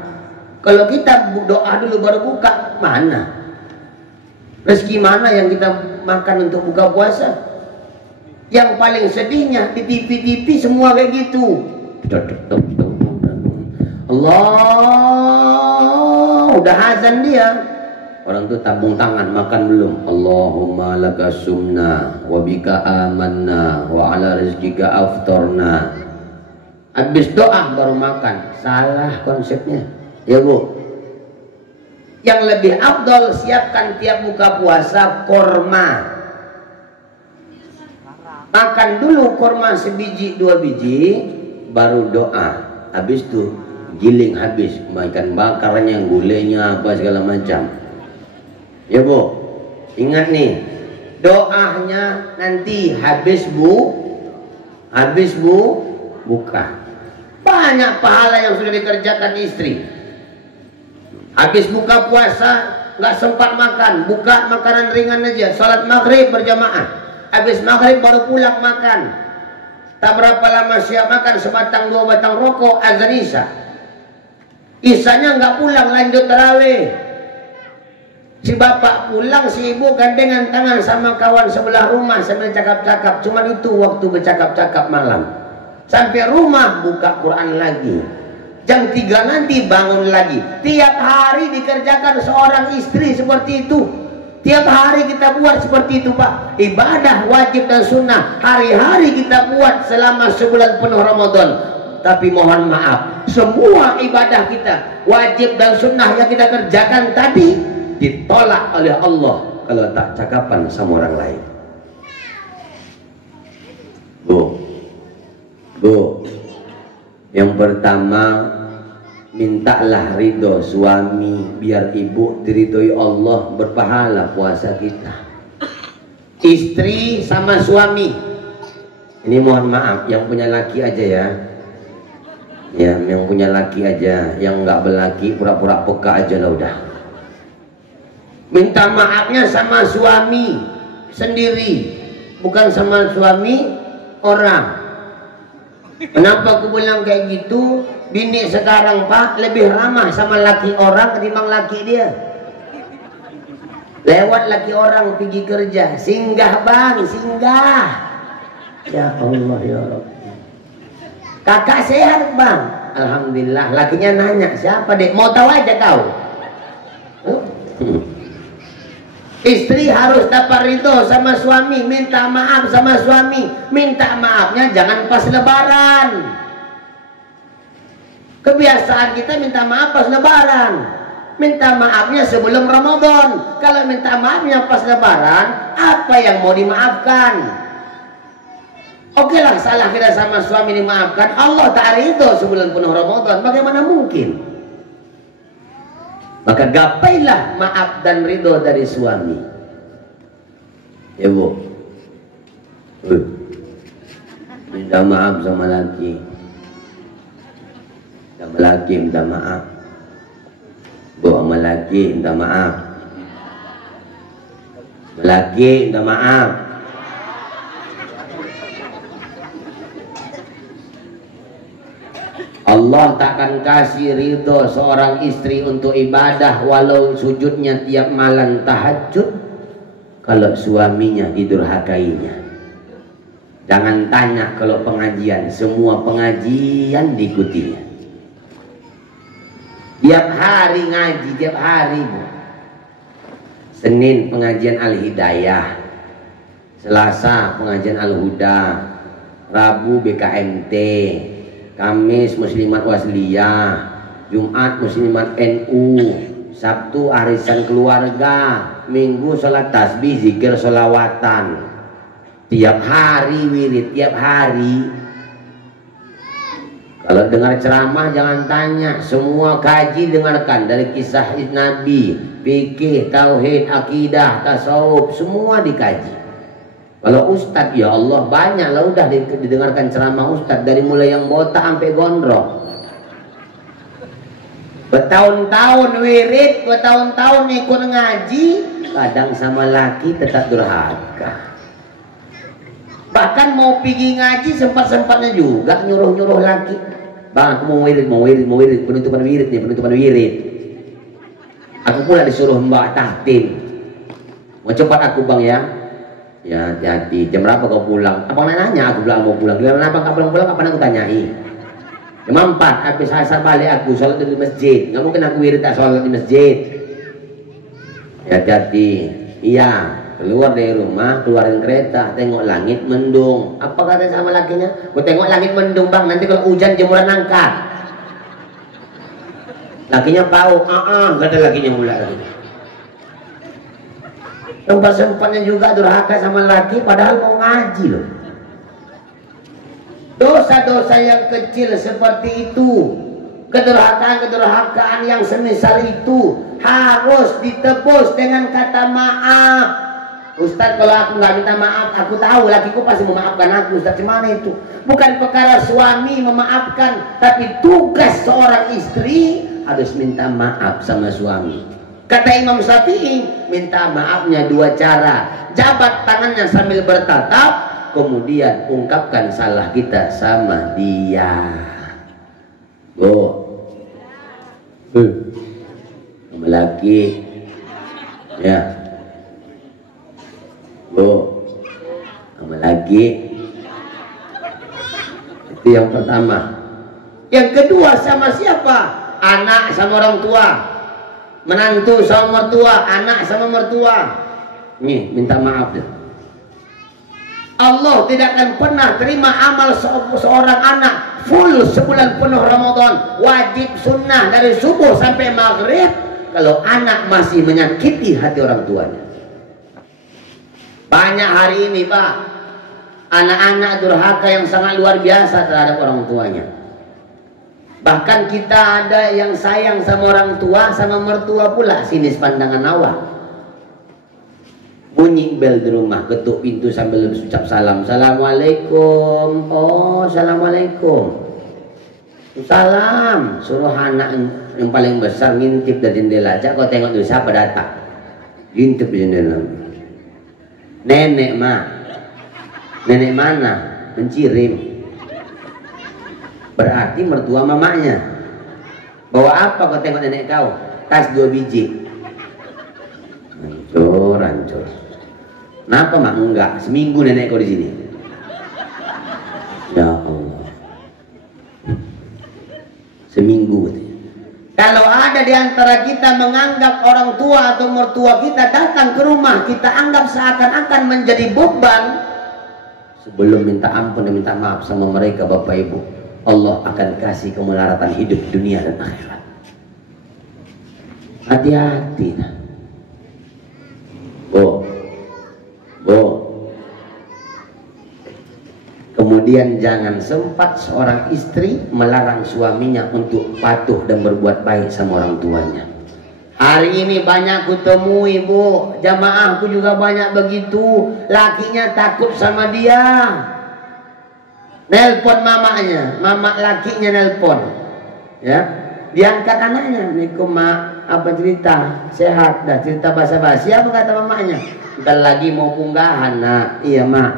Kalau kita doa dulu baru buka, mana? Rezeki mana yang kita makan untuk buka puasa? Yang paling sedihnya di TV semua kayak gitu. Allah, udah azan dia. Orang tuh tabung tangan, makan belum. Allahumma laka sumna wa bika amanna wa ala rizkika aftarna. Habis doa baru makan. Salah konsepnya. Ya Bu. Yang lebih afdol, siapkan tiap buka puasa korma. Makan dulu korma 1 biji 2 biji, baru doa. Habis itu giling habis, ikan bakarnya, gulenya, apa segala macam. Ya Bu, ingat nih, doanya nanti habis buka. Banyak pahala yang sudah dikerjakan istri. Habis buka puasa nggak sempat makan, buka makanan ringan aja, salat maghrib berjamaah. Habis maghrib baru pulang makan. Tak berapa lama siap makan, sebatang 2 batang rokok, azan isya. Isyanya nggak pulang, lanjut tarawih. Si bapak pulang, si ibu gandengan tangan sama kawan sebelah rumah sambil cakap-cakap. Cuma itu waktu bercakap-cakap malam. Sampai rumah buka Quran lagi. Jam 3 nanti bangun lagi. Tiap hari dikerjakan seorang istri seperti itu. Tiap hari kita buat seperti itu Pak. Ibadah wajib dan sunnah hari-hari kita buat selama sebulan penuh Ramadan. Tapi mohon maaf, semua ibadah kita wajib dan sunnah yang kita kerjakan tadi ditolak oleh Allah. kalau tak cakapan sama orang lain. Bu, yang pertama, mintalah ridho suami biar ibu diridhoi Allah, berpahala puasa kita. Istri sama suami, ini mohon maaf yang punya laki aja ya, yang punya laki aja, yang nggak berlaki pura-pura peka aja lah udah. Minta maafnya sama suami sendiri, bukan sama suami orang. Kenapa aku bilang kayak gitu? Bini sekarang Pak lebih ramah sama laki orang ketimbang laki dia. Lewat laki orang pergi kerja, singgah bang, singgah. Ya Allah ya Rabbi. Kakak sehat bang, alhamdulillah. Lakinya nanya, siapa dek? Mau tahu aja kau. Istri harus dapat ridho sama suami, minta maaf sama suami. Minta maafnya jangan pas lebaran. Kebiasaan kita minta maaf pas lebaran. Minta maafnya sebelum Ramadan. Kalau minta maafnya pas lebaran, apa yang mau dimaafkan? Oke lah, salah kita sama suami dimaafkan, Allah tak ridho sebulan penuh Ramadan. Bagaimana mungkin? Maka gapailah maaf dan ridho dari suami. Ya bu, minta maaf sama laki, sama laki minta maaf. Bu sama laki minta maaf, laki minta maaf. Allah takkan kasih ridho seorang istri untuk ibadah walau sujudnya tiap malam tahajud kalau suaminya didurhakainya. Jangan tanya kalau pengajian, semua pengajian diikutinya. Tiap hari ngaji, tiap hari bu. Senin pengajian Al-Hidayah, Selasa pengajian Al-Huda, Rabu BKMT, Kamis Muslimat Wasliyah, Jumat Muslimat NU, Sabtu arisan keluarga, Minggu sholat tasbih, zikir, sholawatan. Tiap hari wirid, tiap hari. Kalau dengar ceramah jangan tanya, semua kaji dengarkan dari kisah Nabi, fikih, tauhid, akidah, tasawuf, semua dikaji. Kalau ustadz, ya Allah banyak lah udah didengarkan ceramah ustadz dari mulai yang botak sampai gondrong. Bertahun-tahun wirid, bertahun-tahun ikut ngaji, kadang sama laki tetap durhaka. Bahkan mau pergi ngaji sempat-sempatnya juga nyuruh-nyuruh laki. Bang, aku mau wirid, penutupan wirid nih, penutupan wirid. Aku pula disuruh mbak tahtin. Mau cepat aku bang ya. Ya hati-hati, jam berapa kau pulang? Abang nanya, aku bilang mau pulang. Kenapa nggak pulang-pulang? Kapan aku tanyai? Jam 4, habis asar balik aku sholat di masjid. Nggak mungkin aku wirid tak sholat di masjid. Ya hati-hati. Iya, keluar dari rumah, keluarin kereta, tengok langit mendung. Apa kata sama lakinya? Aku tengok langit mendung bang, nanti kalau hujan jemuran angkat. Lakinya tahu, kata lakinya mula lagi. Sempat-sempatnya juga durhaka sama laki padahal mau ngaji loh. Dosa-dosa yang kecil seperti itu, kedurhakaan-kedurhakaan yang semisal itu harus ditebus dengan kata maaf. Ustaz, kalau aku nggak minta maaf, aku tahu lakiku pasti memaafkan aku. Ustaz, gimana itu? Bukan perkara suami memaafkan, tapi tugas seorang istri harus minta maaf sama suami. Kata Imam Syafi'i, minta maafnya 2 cara. Jabat tangannya sambil bertatap, kemudian ungkapkan salah kita sama dia. Sama laki, ya. Sama laki. Itu yang pertama. Yang kedua sama siapa? Anak sama orang tua, menantu sama mertua, anak sama mertua. Nih, minta maaf deh. Allah tidak akan pernah terima amal seorang anak full sebulan penuh Ramadan, wajib sunnah dari subuh sampai maghrib, kalau anak masih menyakiti hati orang tuanya. Banyak hari ini Pak, anak-anak durhaka yang sangat luar biasa terhadap orang tuanya. Bahkan kita ada yang sayang sama orang tua, sama mertua pula. Sini sepandangan awak. Bunyi bel di rumah, ketuk pintu sambil ucap salam. Assalamualaikum. Oh, assalamualaikum. Salam. Suruh anak yang paling besar ngintip dari jendela. Cak, kau tengok dulu siapa datang. Ngintip di jendela. Nenek mah. Nenek mana? Mencirim. Berarti mertua mamanya. Bawa apa kau tengok nenek kau? Tas 2 biji. Hancur, hancur. Kenapa mak enggak? Seminggu nenek kau di sini. Ya Allah. Seminggu. Kalau ada di antara kita menganggap orang tua atau mertua kita datang ke rumah, kita anggap seakan-akan menjadi beban. Sebelum minta ampun dan minta maaf sama mereka Bapak Ibu, Allah akan kasih kemelaratan hidup dunia dan akhirat. Hati-hati. Kemudian jangan sempat seorang istri melarang suaminya untuk patuh dan berbuat baik sama orang tuanya. Hari ini banyak kutemu ibu, jamaahku juga banyak begitu. Lakinya takut sama dia, nelpon mamanya, mama lakinya nelpon, ya, diangkat anaknya. Assalamualaikum mak, apa cerita? Sehat dah, cerita basa-basi. Apa kata mamanya? Bentar lagi mau punggahan nak. Iya mak,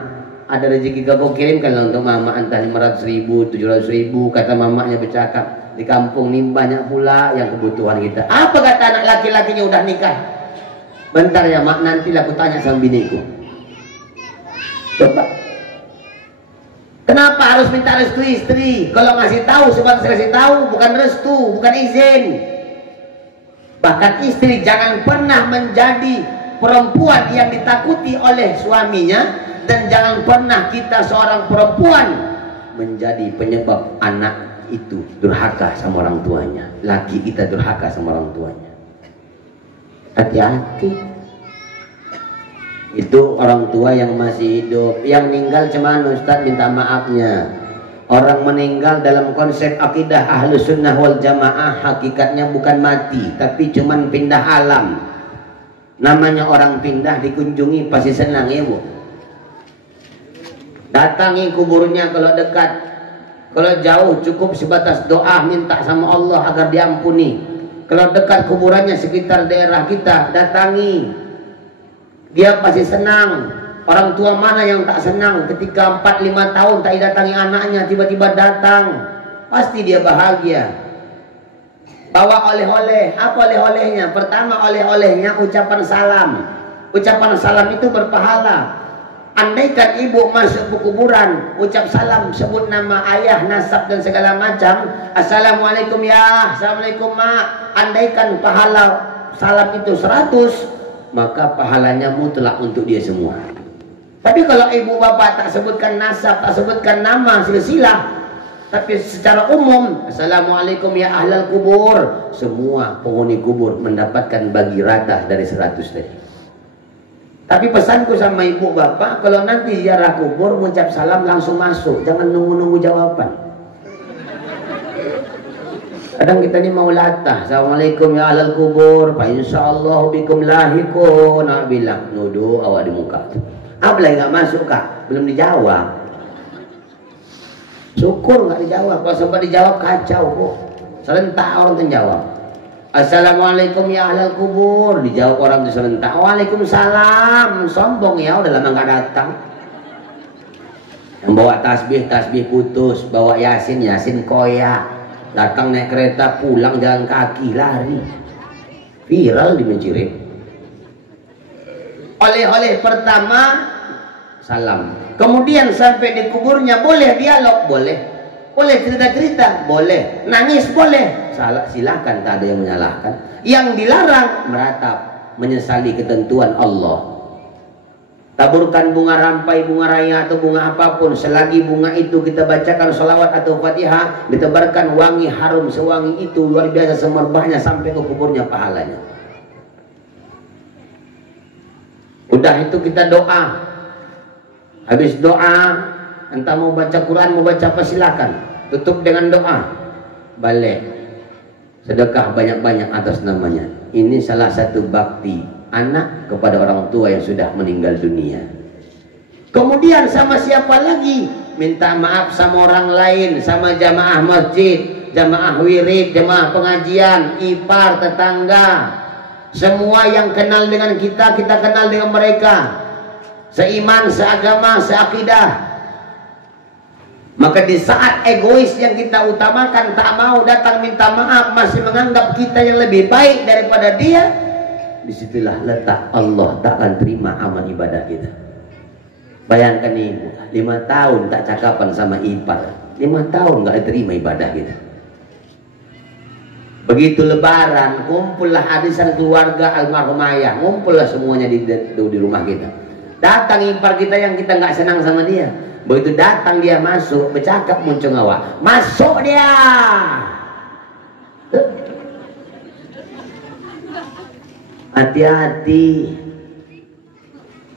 ada rezeki kau kirimkan lah untuk mama, entah 500.000, 700.000. Kata mamanya bercakap, di kampung ini banyak pula yang kebutuhan kita. Apa kata anak laki-lakinya udah nikah? Bentar ya mak, nantilah aku tanya sama biniku. Coba, kenapa harus minta restu istri? Kalau ngasih tahu sebatas kasih tahu, bukan restu, bukan izin. Bahkan istri jangan pernah menjadi perempuan yang ditakuti oleh suaminya, dan jangan pernah kita seorang perempuan menjadi penyebab anak itu durhaka sama orang tuanya. Laki kita durhaka sama orang tuanya. Hati-hati. Itu orang tua yang masih hidup. Yang meninggal cuman Ustaz minta maafnya. Orang meninggal dalam konsep akidah Ahlus Sunnah wal Jamaah hakikatnya bukan mati, tapi cuman pindah alam. Namanya orang pindah dikunjungi pasti senang ya bu. Datangi kuburnya kalau dekat, kalau jauh cukup sebatas doa minta sama Allah agar diampuni. Kalau dekat kuburannya sekitar daerah kita, datangi. Dia pasti senang. Orang tua mana yang tak senang ketika 4-5 tahun tak datangi anaknya, tiba-tiba datang, pasti dia bahagia. Bawa oleh-oleh. Apa oleh-olehnya? Pertama oleh-olehnya ucapan salam. Ucapan salam itu berpahala. Andaikan ibu masuk ke kuburan, ucap salam, sebut nama ayah, nasab dan segala macam. Assalamualaikum ya, assalamualaikum mak. Andaikan pahala salam itu 100, maka pahalanya mutlak untuk dia semua. Tapi kalau ibu bapak tak sebutkan nasab, tak sebutkan nama, silsilah, tapi secara umum, assalamualaikum ya ahlal kubur, semua penghuni kubur mendapatkan bagi rata dari 100 tadi. Tapi pesanku sama ibu bapak, kalau nanti ziarah kubur mengucap salam langsung masuk, jangan nunggu-nunggu jawaban. Kadang kita ni mau latah, assalamualaikum ya ahlal kubur, fa insyaallah bikum lahikun. Nak bilang nuduh awak di muka tu. Apa lagi nggak masuk kak? Belum dijawab. Syukur nggak dijawab. Kalau sempat dijawab kacau kok. Serentak orang yang jawab. Assalamualaikum ya ahlal kubur. Dijawab orang itu serentak. Waalaikumsalam. Sombong ya, udah lama nggak datang. Membawa tasbih putus, bawa yasin koyak. Datang naik kereta, pulang jalan kaki, lari. Viral di Mencirim. Oleh-oleh pertama salam. Kemudian sampai di kuburnya boleh dialog, boleh. Boleh cerita-cerita, boleh. Nangis boleh. Salah, silakan, tak ada yang menyalahkan. Yang dilarang meratap, menyesali ketentuan Allah. Taburkan bunga rampai, bunga raya atau bunga apapun, selagi bunga itu kita bacakan sholawat atau fatihah, ditebarkan wangi harum sewangi itu luar biasa semerbahnya sampai ke kuburnya pahalanya. Udah itu kita doa. Habis doa, entah mau baca Quran, mau baca apa silakan. Tutup dengan doa. Balik. Sedekah banyak-banyak atas namanya. Ini salah satu bakti anak kepada orang tua yang sudah meninggal dunia. Kemudian sama siapa lagi? Minta maaf sama orang lain, sama jamaah masjid, jamaah wirid, jamaah pengajian, ipar, tetangga. Semua yang kenal dengan kita, kita kenal dengan mereka. Seiman, seagama, seakidah. Maka di saat egois yang kita utamakan tak mau datang minta maaf, masih menganggap kita yang lebih baik daripada dia, disitulah letak Allah tak akan terima amal ibadah kita. Bayangkan ibu, 5 tahun tak cakapan sama ipar, 5 tahun nggak diterima ibadah kita. Begitu lebaran, kumpullah arisan keluarga almarhum ayah, ngumpullah semuanya di rumah kita. Datang ipar kita yang kita nggak senang sama dia. Begitu datang dia masuk, bercakap muncul awak, masuk dia. Hati-hati.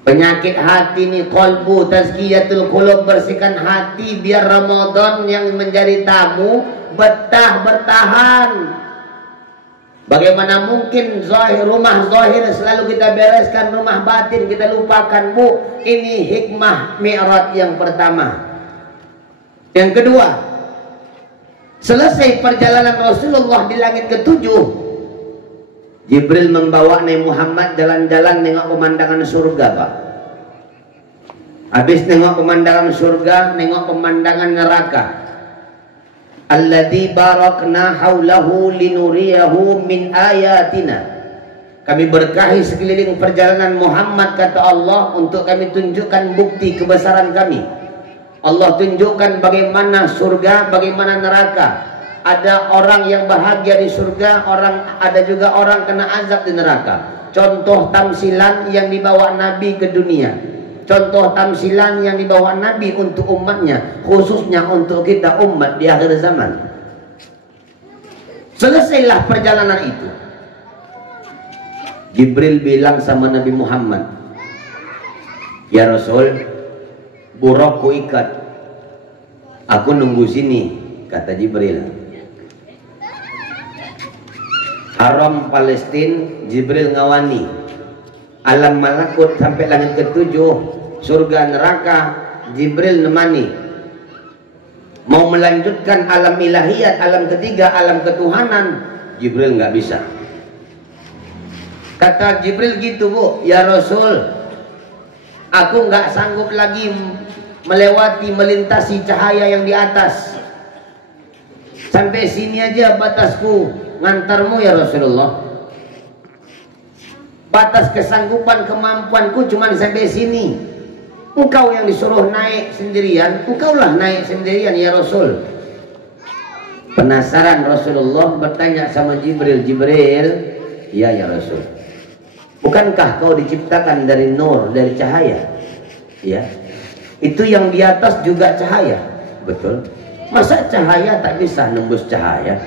Penyakit hati ini qalbu, tazkiyatul qulub, bersihkan hati biar Ramadan yang menjadi tamu betah bertahan. Bagaimana mungkin zahir, rumah zahir selalu kita bereskan, rumah batin kita lupakan, Bu. Ini hikmah Mi'raj yang pertama. Yang kedua, selesai perjalanan Rasulullah di langit ke-7, Jibril membawa Nabi Muhammad jalan-jalan nengok pemandangan surga, Pak. Habis nengok pemandangan surga, nengok pemandangan neraka. Alladzi barakna haulahu linuriyahu min ayatina. Kami berkahi sekeliling perjalanan Muhammad, kata Allah, untuk kami tunjukkan bukti kebesaran kami. Allah tunjukkan bagaimana surga, bagaimana neraka. Ada orang yang bahagia di surga, ada juga orang kena azab di neraka. Contoh tamsilan yang dibawa Nabi ke dunia. Contoh tamsilan yang dibawa Nabi untuk umatnya, khususnya untuk kita umat di akhir zaman. Selesailah perjalanan itu. Jibril bilang sama Nabi Muhammad, ya Rasul, burukku ikat, aku nunggu sini, kata Jibril. Haram Palestina, Jibril ngawani. Alam malakut sampai langit ke-7, surga neraka, Jibril nemani. Mau melanjutkan alam ilahiyat, alam ketiga, alam ketuhanan, Jibril nggak bisa. Kata Jibril gitu, Bu, ya Rasul, aku nggak sanggup lagi melintasi cahaya yang di atas. Sampai sini aja batasku ngantarmu ya Rasulullah. Batas kesanggupan kemampuanku cuma sampai sini. Engkau yang disuruh naik sendirian, engkaulah naik sendirian ya Rasul. Penasaran Rasulullah bertanya sama Jibril, Jibril, ya Rasul, bukankah kau diciptakan dari nur, dari cahaya? Ya, itu yang di atas juga cahaya. Betul. Masa cahaya tak bisa nembus cahaya?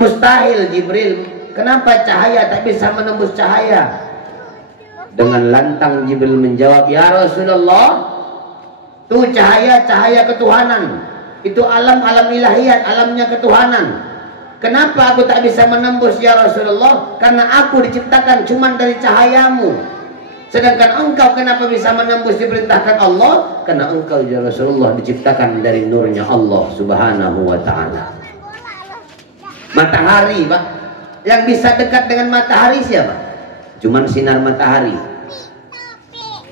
Mustahil Jibril. Kenapa cahaya tak bisa menembus cahaya? Dengan lantang Jibril menjawab, ya Rasulullah, itu cahaya ketuhanan, itu alam ilahiyat, alamnya ketuhanan. Kenapa aku tak bisa menembus ya Rasulullah? Karena aku diciptakan cuma dari cahayamu. Sedangkan engkau kenapa bisa menembus diperintahkan Allah? Karena engkau ya Rasulullah diciptakan dari nurnya Allah subhanahu wa ta'ala. Matahari, Pak, yang bisa dekat dengan matahari siapa? Cuman sinar matahari.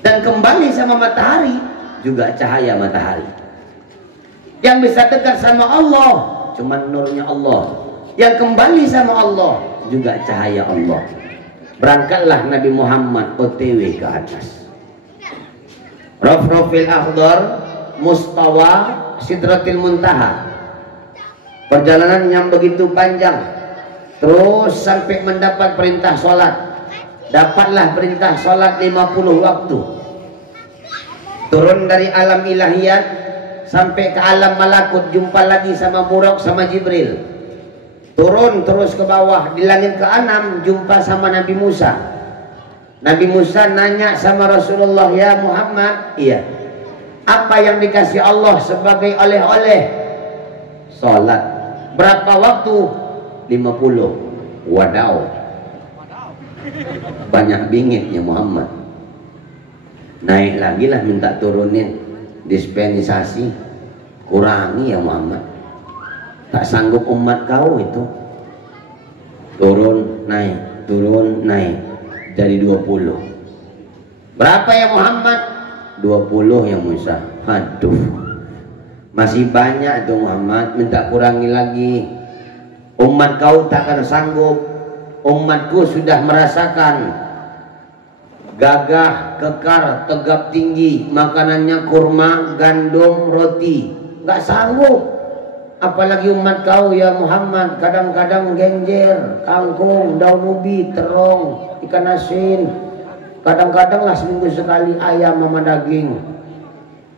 Dan kembali sama matahari juga cahaya matahari. Yang bisa dekat sama Allah cuman nurnya Allah. Yang kembali sama Allah juga cahaya Allah. Berangkatlah Nabi Muhammad OTW ke atas. Rafrafil akhdar, mustawa sidratil muntaha. Perjalanan yang begitu panjang, terus sampai mendapat perintah sholat. Dapatlah perintah sholat 50 waktu. Turun dari alam ilahiyat sampai ke alam malakut, jumpa lagi sama Buraq sama Jibril. Turun terus ke bawah, di langit ke-6 jumpa sama Nabi Musa. Nabi Musa nanya sama Rasulullah, ya Muhammad, iya, apa yang dikasih Allah sebagai oleh-oleh? Salat. Berapa waktu? 50. Wadaw, banyak bingitnya Muhammad. Naik lagi lah, minta turunin dispensasi, kurangi ya Muhammad, tak sanggup umat kau itu. Turun naik dari 20. Berapa ya Muhammad? 20 ya Musa. Aduh, masih banyak tuh Muhammad, minta kurangi lagi. Umat kau takkan sanggup. Umatku sudah merasakan gagah, kekar, tegap tinggi, makanannya kurma, gandum, roti, nggak sanggup. Apalagi umat kau ya Muhammad, kadang-kadang genjer, kangkung, daun ubi, terong, ikan asin, kadang-kadang lah seminggu sekali ayam sama daging,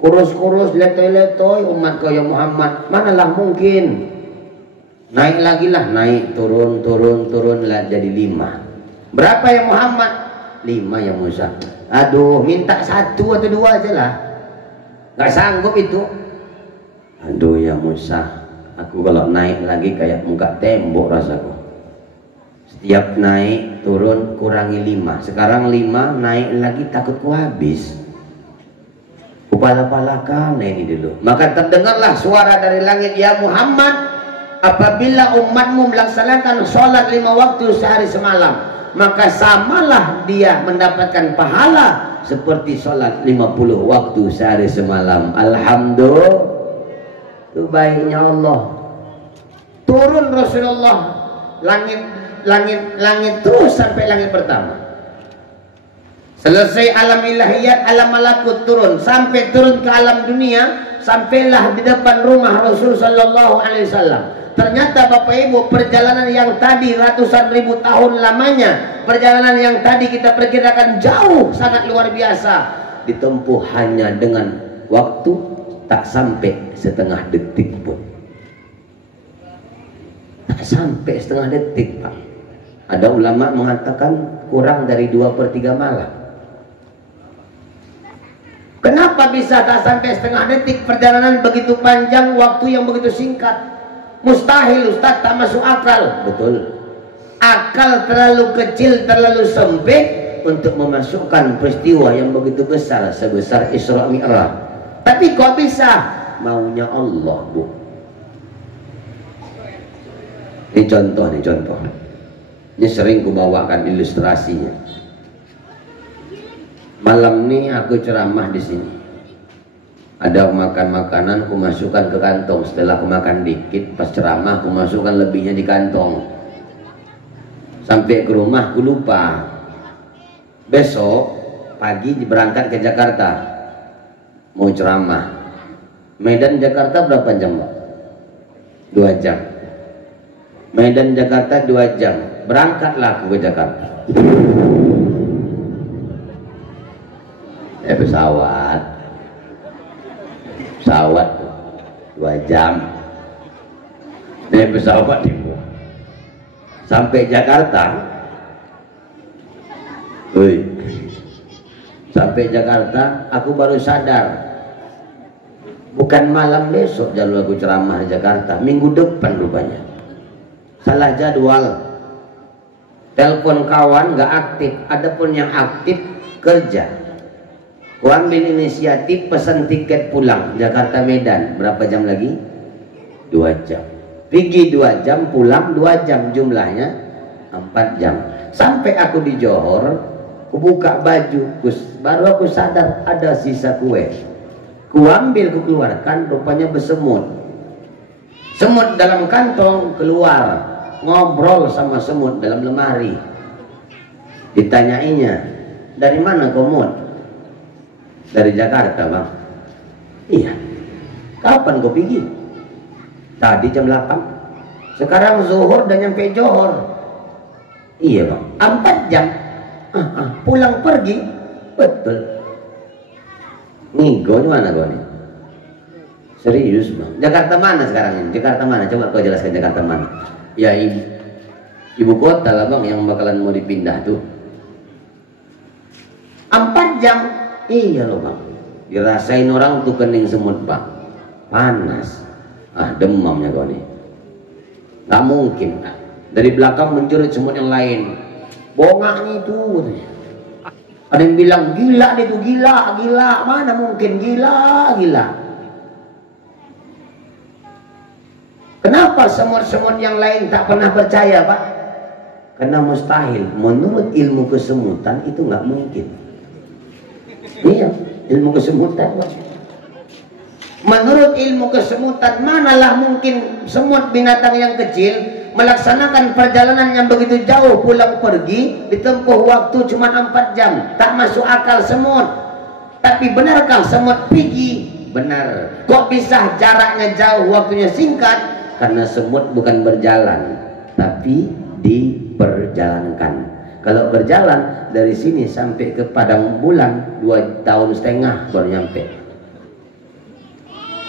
kurus-kurus, letoy-letoy. Umat kau ya Muhammad, manalah mungkin. Naik lagi lah, naik, turun lah jadi 5. Berapa ya Muhammad? 5 ya Musa. Aduh, minta 1 atau 2 aja lah, nggak sanggup itu. Aduh ya Musa, aku kalau naik lagi kayak muka tembok rasaku. Setiap naik turun kurangi 5. Sekarang 5, naik lagi takut ku habis. Kupala-palakan ini dulu. Maka terdengarlah suara dari langit, ya Muhammad, apabila umatmu melaksanakan sholat 5 waktu sehari semalam, maka samalah dia mendapatkan pahala seperti sholat 50 waktu sehari semalam. Alhamdulillah, itu baiknya Allah. Turun Rasulullah, langit terus sampai langit pertama. Selesai alam ilahiyat, alam malakut turun, sampai turun ke alam dunia, sampailah di depan rumah Rasul sallallahu alaihi wasallam. Ternyata Bapak Ibu, perjalanan yang tadi ratusan ribu tahun lamanya, perjalanan yang tadi kita perkirakan jauh, sangat luar biasa, ditempuh hanya dengan waktu tak sampai setengah detik pun. Tak sampai setengah detik Pak. Ada ulama mengatakan kurang dari 2/3 malam. Kenapa bisa tak sampai setengah detik? Perjalanan begitu panjang, waktu yang begitu singkat. Mustahil Ustaz, tak masuk akal. Betul. Akal terlalu kecil, terlalu sempit untuk memasukkan peristiwa yang begitu besar sebesar Isra Mi'raj. Tapi kok bisa? Maunya Allah, Bu. Ini contoh. Ini sering kubawakan ilustrasinya. Malam ini aku ceramah di sini. Ada makan makanan, aku masukkan ke kantong. Setelah aku makan dikit, pas ceramah aku masukkan lebihnya di kantong. Sampai ke rumah aku lupa. Besok pagi berangkat ke Jakarta, mau ceramah. Medan Jakarta berapa jam Pak? 2 jam. Medan Jakarta 2 jam. Berangkatlah aku ke Jakarta. Pesawat 2 jam. Naik pesawat dibuat sampai Jakarta. Sampai Jakarta aku baru sadar, bukan malam besok jalur aku ceramah di Jakarta, minggu depan rupanya. Salah jadwal. Telepon kawan nggak aktif, adapun yang aktif kerja. Ku ambil inisiatif pesan tiket pulang Jakarta Medan. Berapa jam lagi? 2 jam. Pergi 2 jam, pulang 2 jam, jumlahnya 4 jam. Sampai aku di Johor, ku buka baju, baru aku sadar ada sisa kue. Ku ambil, ku keluarkan, rupanya bersemut. Semut dalam kantong, keluar, ngobrol sama semut dalam lemari. Ditanyainya, dari mana kau Mut? Dari Jakarta Bang. Iya. Kapan kau pergi? Tadi jam 8. Sekarang zuhur dan nyampe Johor. Iya Bang. 4 jam. Pulang pergi. Betul. Ngigo di mana kau nih? Serius Bang. Jakarta mana sekarang ini? Jakarta mana? Coba kau jelaskan Jakarta mana? Ya ibu kota lah Bang, yang bakalan mau dipindah tuh. jam. Iya loh bang, dirasain orang tuh kening semut bang, panas, demamnya kau nih. Gak mungkin, dari belakang menjerit semut yang lain, bongaknya itu. Ada yang bilang gila dia tuh, gila, mana mungkin gila. Kenapa semut-semut yang lain tak pernah percaya pak? Karena mustahil, menurut ilmu kesemutan itu nggak mungkin. Iya, ilmu kesemutan pak. Menurut ilmu kesemutan, manalah mungkin semut binatang yang kecil melaksanakan perjalanan yang begitu jauh pulang pergi ditempuh waktu cuma 4 jam. Tak masuk akal semut. Tapi benarkah semut pergi? Benar. Kok bisa jaraknya jauh, waktunya singkat? Karena semut bukan berjalan, tapi diperjalankan. Kalau berjalan dari sini sampai ke Padang Bulan 2,5 tahun baru nyampe.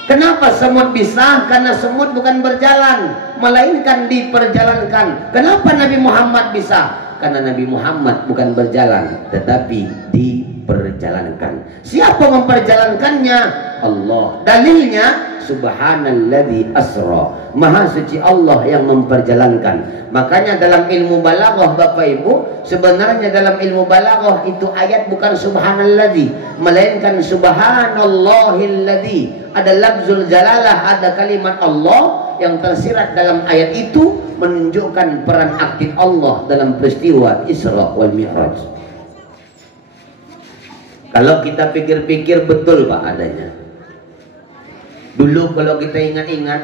Kenapa semut bisa? Karena semut bukan berjalan, melainkan diperjalankan. Kenapa Nabi Muhammad bisa? Karena Nabi Muhammad bukan berjalan, tetapi diperjalankan. Siapa memperjalankannya? Allah. Dalilnya Subhanalladzi asra, Maha suci Allah yang memperjalankan. Makanya dalam ilmu balaghah Bapak Ibu, sebenarnya dalam ilmu balaghah itu ayat bukan subhanalladzi, melainkan subhanallahilladzi. Ada lafzul jalalah, ada kalimat Allah yang tersirat dalam ayat itu menunjukkan peran aktif Allah dalam peristiwa Isra wal Mi'raj. Kalau kita pikir-pikir betul Pak adanya. Dulu kalau kita ingat-ingat,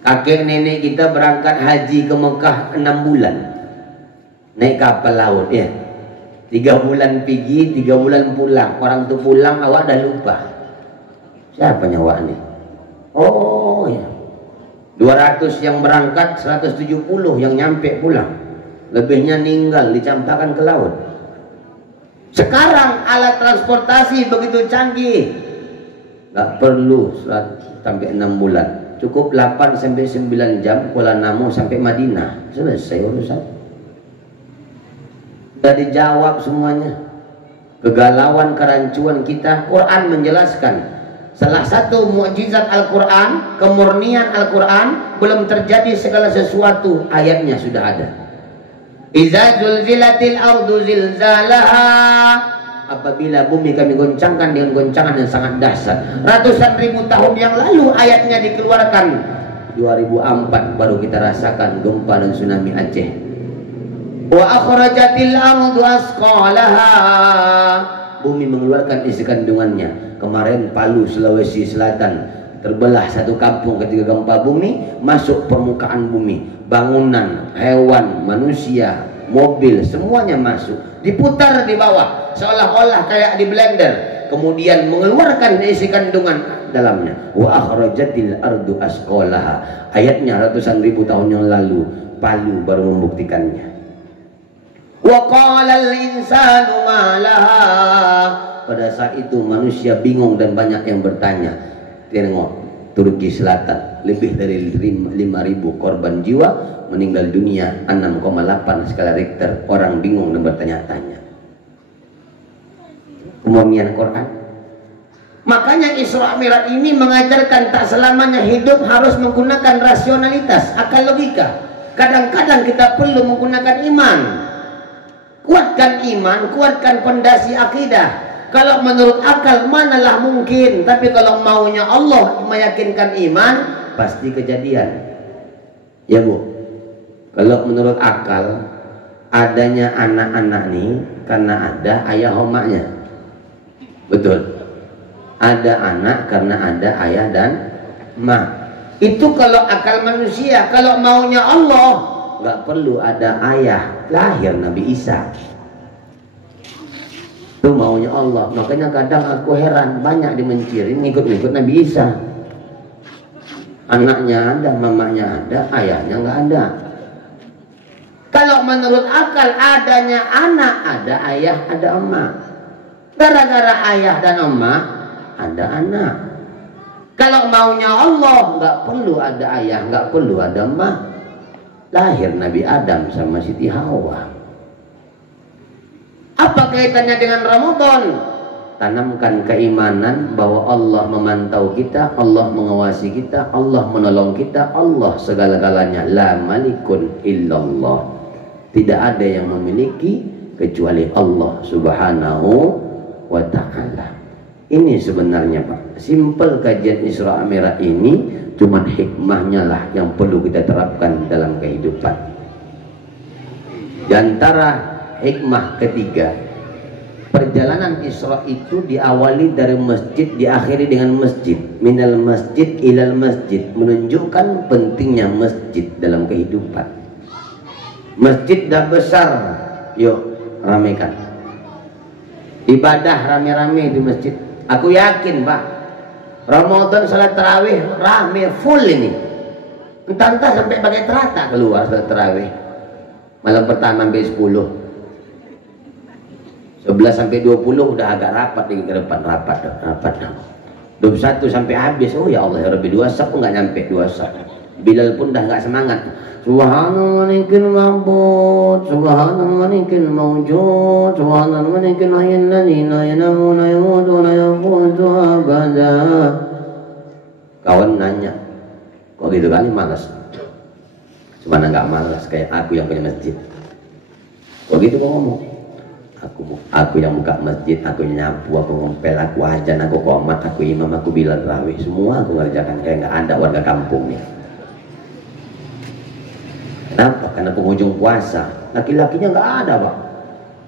kakek nenek kita berangkat haji ke Mekah 6 bulan, naik kapal laut ya, 3 bulan pergi, 3 bulan pulang. Orang tuh pulang awak dah lupa siapa nyawa nih. Oh ya, 200 yang berangkat, 170 yang nyampe pulang, lebihnya ninggal dicampakkan ke laut. Sekarang alat transportasi begitu canggih, nggak perlu sampai 6 bulan, cukup 8 sampai 9 jam Kuala Namu sampai Madinah, selesai urusan. Sudah dijawab semuanya. Kegalauan kerancuan kita, Quran menjelaskan. Salah satu mukjizat Al-Quran, kemurnian Al-Quran, belum terjadi segala sesuatu, ayatnya sudah ada. Iza zulzilatil ardu zilzalaha, apabila bumi kami goncangkan dengan goncangan yang sangat dahsyat. Ratusan ribu tahun yang lalu ayatnya dikeluarkan. 2004 baru kita rasakan gempa dan tsunami Aceh. Wa akhrajatil ardu asqalaha, bumi mengeluarkan isi kandungannya. Kemarin Palu, Sulawesi Selatan terbelah satu kampung ketika gempa bumi, masuk permukaan bumi, bangunan, hewan, manusia, mobil, semuanya masuk, diputar di bawah seolah-olah kayak di blender, kemudian mengeluarkan isi kandungan dalamnya. Wa akhrajatil ardu asqalaha, ayatnya ratusan ribu tahun yang lalu, Palu baru membuktikannya. Wa qalal insanu ma laha, pada saat itu manusia bingung dan banyak yang bertanya. Tengok Turki Selatan, lebih dari 5.000 korban jiwa, meninggal dunia 6,8 skala Richter. Orang bingung dan bertanya-tanya. Kemurnian Quran. Makanya Isra Mi'raj ini mengajarkan tak selamanya hidup harus menggunakan rasionalitas, akal logika. Kadang-kadang kita perlu menggunakan iman. Kuatkan iman, kuatkan pondasi akidah. Kalau menurut akal manalah mungkin, tapi kalau maunya Allah meyakinkan iman, pasti kejadian. Ya Bu, kalau menurut akal adanya anak-anak nih karena ada ayah omaknya. Betul. Ada anak karena ada ayah dan emak. Itu kalau akal manusia. Kalau maunya Allah, nggak perlu ada ayah, lahir Nabi Isa. Itu maunya Allah. Makanya kadang aku heran, banyak dimencirin ngikut-ngikut Nabi Isa. Anaknya ada, mamanya ada, ayahnya nggak ada. Kalau menurut akal adanya anak, ada ayah, ada emak. Gara-gara ayah dan emak ada anak. Kalau maunya Allah nggak perlu ada ayah, nggak perlu ada emak. Lahir Nabi Adam sama Siti Hawa. Apa Apa kaitannya dengan Ramadan? Tanamkan keimanan bahwa Allah memantau kita, Allah mengawasi kita, Allah menolong kita, Allah segala-galanya. La malikun illallah. Tidak ada yang memiliki kecuali Allah subhanahu wa ta'ala. Ini sebenarnya Pak, simpel kajian Isra Mi'raj ini, cuman hikmahnya lah yang perlu kita terapkan dalam kehidupan. Di antara hikmah ketiga, perjalanan Isra itu diawali dari masjid, diakhiri dengan masjid. Minal masjid ilal masjid, menunjukkan pentingnya masjid dalam kehidupan. Masjid dah besar, yuk ramaikan. Ibadah rame-rame di masjid. Aku yakin Pak, Ramadan salat tarawih rame full ini. Entah-entah sampai pakai terata keluar salat tarawih. Malam pertama sampai 10. 11 sampai 20 udah agak rapat di depan, rapat. 21 sampai habis. Oh ya Allah ya Rabbi, 2 sap pun nggak nyampe 2 sap. Bilal pun dah nggak semangat. Subhanallah malikil ma'bud, subhanallah malikil mawjud, subhanallah malikil hayyul ladzi la yanamu la yamutu la yamutu abada. Kawan nanya, kok gitu kali malas? Cuma nggak malas kayak aku yang punya masjid. Kok gitu kok ngomong? Aku yang buka masjid, aku yang nyapu, aku ngempel, aku ajan, aku qomat, aku imam, aku bilal tarawih, semua aku ngerjakan kayak nggak ada warga kampung nih. Kenapa? Karena penghujung puasa, laki-lakinya nggak ada Pak.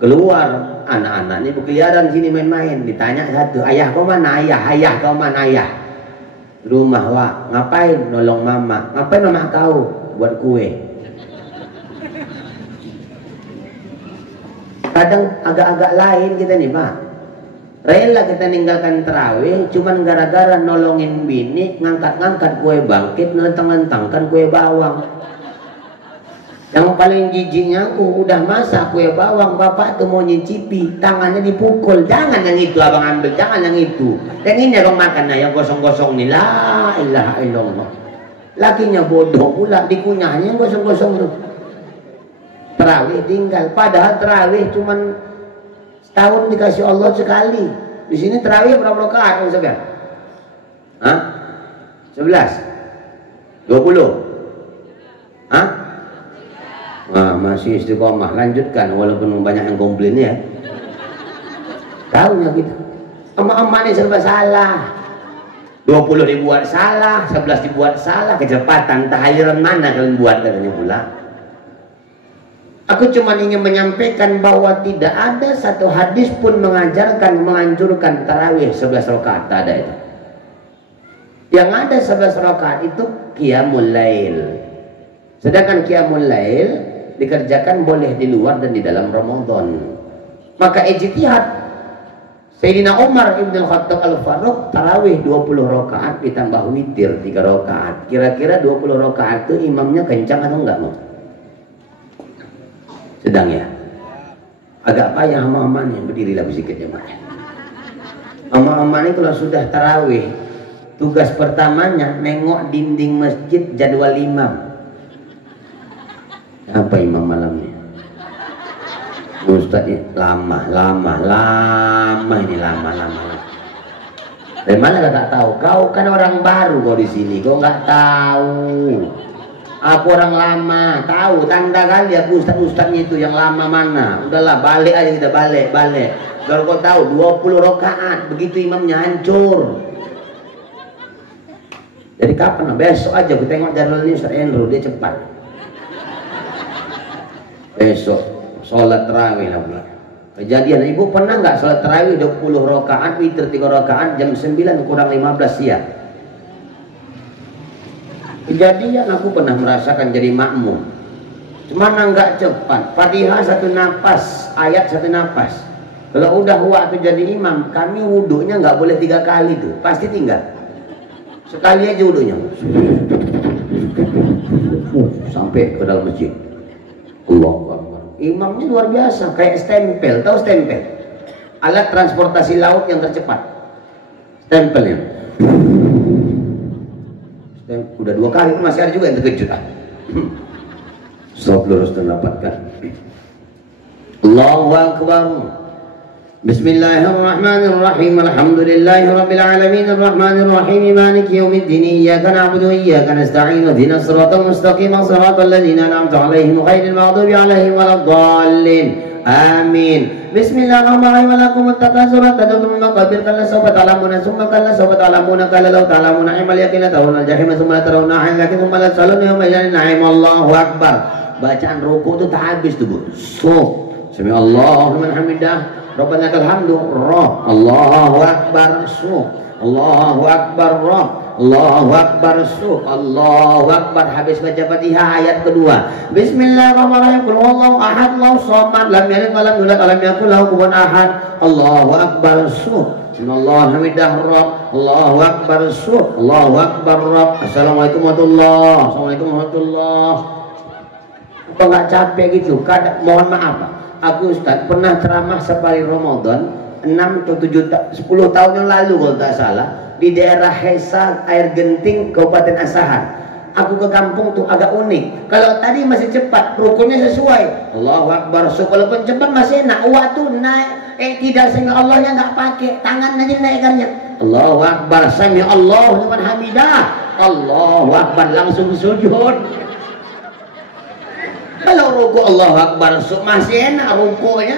Keluar, anak-anaknya berkeliaran sini main-main. Ditanya satu, ayah kau mana ayah? Ayah kau mana ayah? Rumah Wak, ngapain? Nolong mama. Ngapain mama kau? Buat kue. Kadang agak-agak lain kita nih Pak. Rela kita ninggalkan terawih cuman gara-gara nolongin bini, ngangkat-ngangkat kue bangkit, nentang-nentangkan kue bawang. Yang paling jijiknya aku udah masak kue bawang, bapak tuh mau nyicipi, tangannya dipukul. Jangan yang itu abang ambil, jangan yang itu. Dan ini abang makan yang gosong-gosong nih. La ilaha illallah. Lakinya bodoh pula, dikunyahnya yang gosong-gosong tuh. Terawih tinggal, padahal terawih cuman setahun dikasih Allah sekali. Di sini terawih berapa rakaat Ustaz? Hah? 11? 20? Hah? Nah, masih istiqomah, lanjutkan walaupun banyak yang komplain ya. Tahunya gitu. Emak-emak ini serba salah. 20 dibuat salah, 11 dibuat salah, kecepatan, entah aliran mana kalian buat katanya pula. Aku cuma ingin menyampaikan bahwa tidak ada satu hadis pun mengajarkan, menganjurkan tarawih 11 rakaat, tak ada itu. Yang ada 11 rakaat itu qiyamul lail. Sedangkan qiyamul lail dikerjakan boleh di luar dan di dalam Ramadan. Maka ijtihad Sayyidina Umar Ibn Khattab Al-Faruq tarawih 20 rakaat ditambah witir 3 rakaat. Kira-kira 20 rakaat itu imamnya kencang atau enggak mau? Sedang ya? Agak payah sama yang berdirilah sedikit ya Pak. Ama-ama ini kalau sudah tarawih, tugas pertamanya nengok dinding masjid jadwal imam. Apa imam malamnya? Ustaz ini lama. Dari mana kakak tahu? Kau kan orang baru kau di sini, kau nggak tahu. Aku orang lama, tahu tanda kali aku ustadnya itu yang lama mana. Udahlah balik aja kita balik. Baru kau tahu 20 rakaat begitu imamnya hancur. Jadi kapan? Besok aja kita tengok jadwal ini Ustaz Endro, dia cepat. Besok sholat tarawih lah pula. Kejadian, ibu pernah nggak sholat tarawih 20 rakaat, witir 3 rakaat, jam 9 kurang 15 siang? Kejadian aku pernah merasakan jadi makmum. Cuman nggak cepat. Fatihah 1 napas, ayat 1 napas. Kalau udah waktu jadi imam, kami wudhunya nggak boleh 3 kali tuh, pasti tinggal. Sekali aja wudhunya. Sampai ke dalam masjid. Allah. Imamnya luar biasa, kayak stempel, tahu stempel? Alat transportasi laut yang tercepat. Stempelnya. Udah 2 kali, masih ada juga yang terkejut. Sob lurus dan rapatkan. Allahu Akbar. Bismillahirrahmanirrahim. Alhamdulillahirabbil alamin arrahmanir rahim maliki yaumiddin iyyaka na'budu wa iyyaka nasta'in ihdinas siratal mustaqim siratal ladzina an'amta 'alaihim ghairil maghdubi 'alaihim waladdallin. Amin. Bismillahirrahmanirrahim. Walakum at-takasurat tadum maqabir kala sawfa ta'lamuna summa kala sawfa ta'lamuna kala law ta'lamuna imal yaqina tarawna al-jahima summa la tarawna lakin summa la saluna yawma idhin na'im. Allahu akbar. Bacaan ruku itu tak habis tuh, Bu. Sami Allahu liman hamidah. Rabbana lakal hamdu. Allahu akbar. Allahu akbar. Allahu akbar. Allahu akbar. Habis baca Fatihah ayat kedua. Bismillahirrahmanirrahim. Qul huwallahu ahad, Allahu shamad, lam yalid wa lam yulad wa lam yakul lahu kufuwan ahad. Allahu akbar. Subhanallah hamidah. Allahu akbar. Allahu akbar. Assalamualaikum warahmatullahi. Assalamualaikum warahmatullahi. Apa enggak capek gitu? Mohon maaf, Pak. Aku Ustaz pernah ceramah safari Ramadan 6 atau 10 tahun yang lalu kalau tak salah di daerah Hesa Air Genting Kabupaten Asahan. Aku ke kampung tuh agak unik. Kalau tadi masih cepat rukunnya sesuai Allahu akbar. So walaupun cepat masih enak. Waktu naik tidak sehingga Allahnya nggak pakai tangan aja naikkannya. Allahu akbar. Sami Allahu liman hamidah. Allahu akbar langsung sujud. Kalau ruku Allahu akbar masih enak,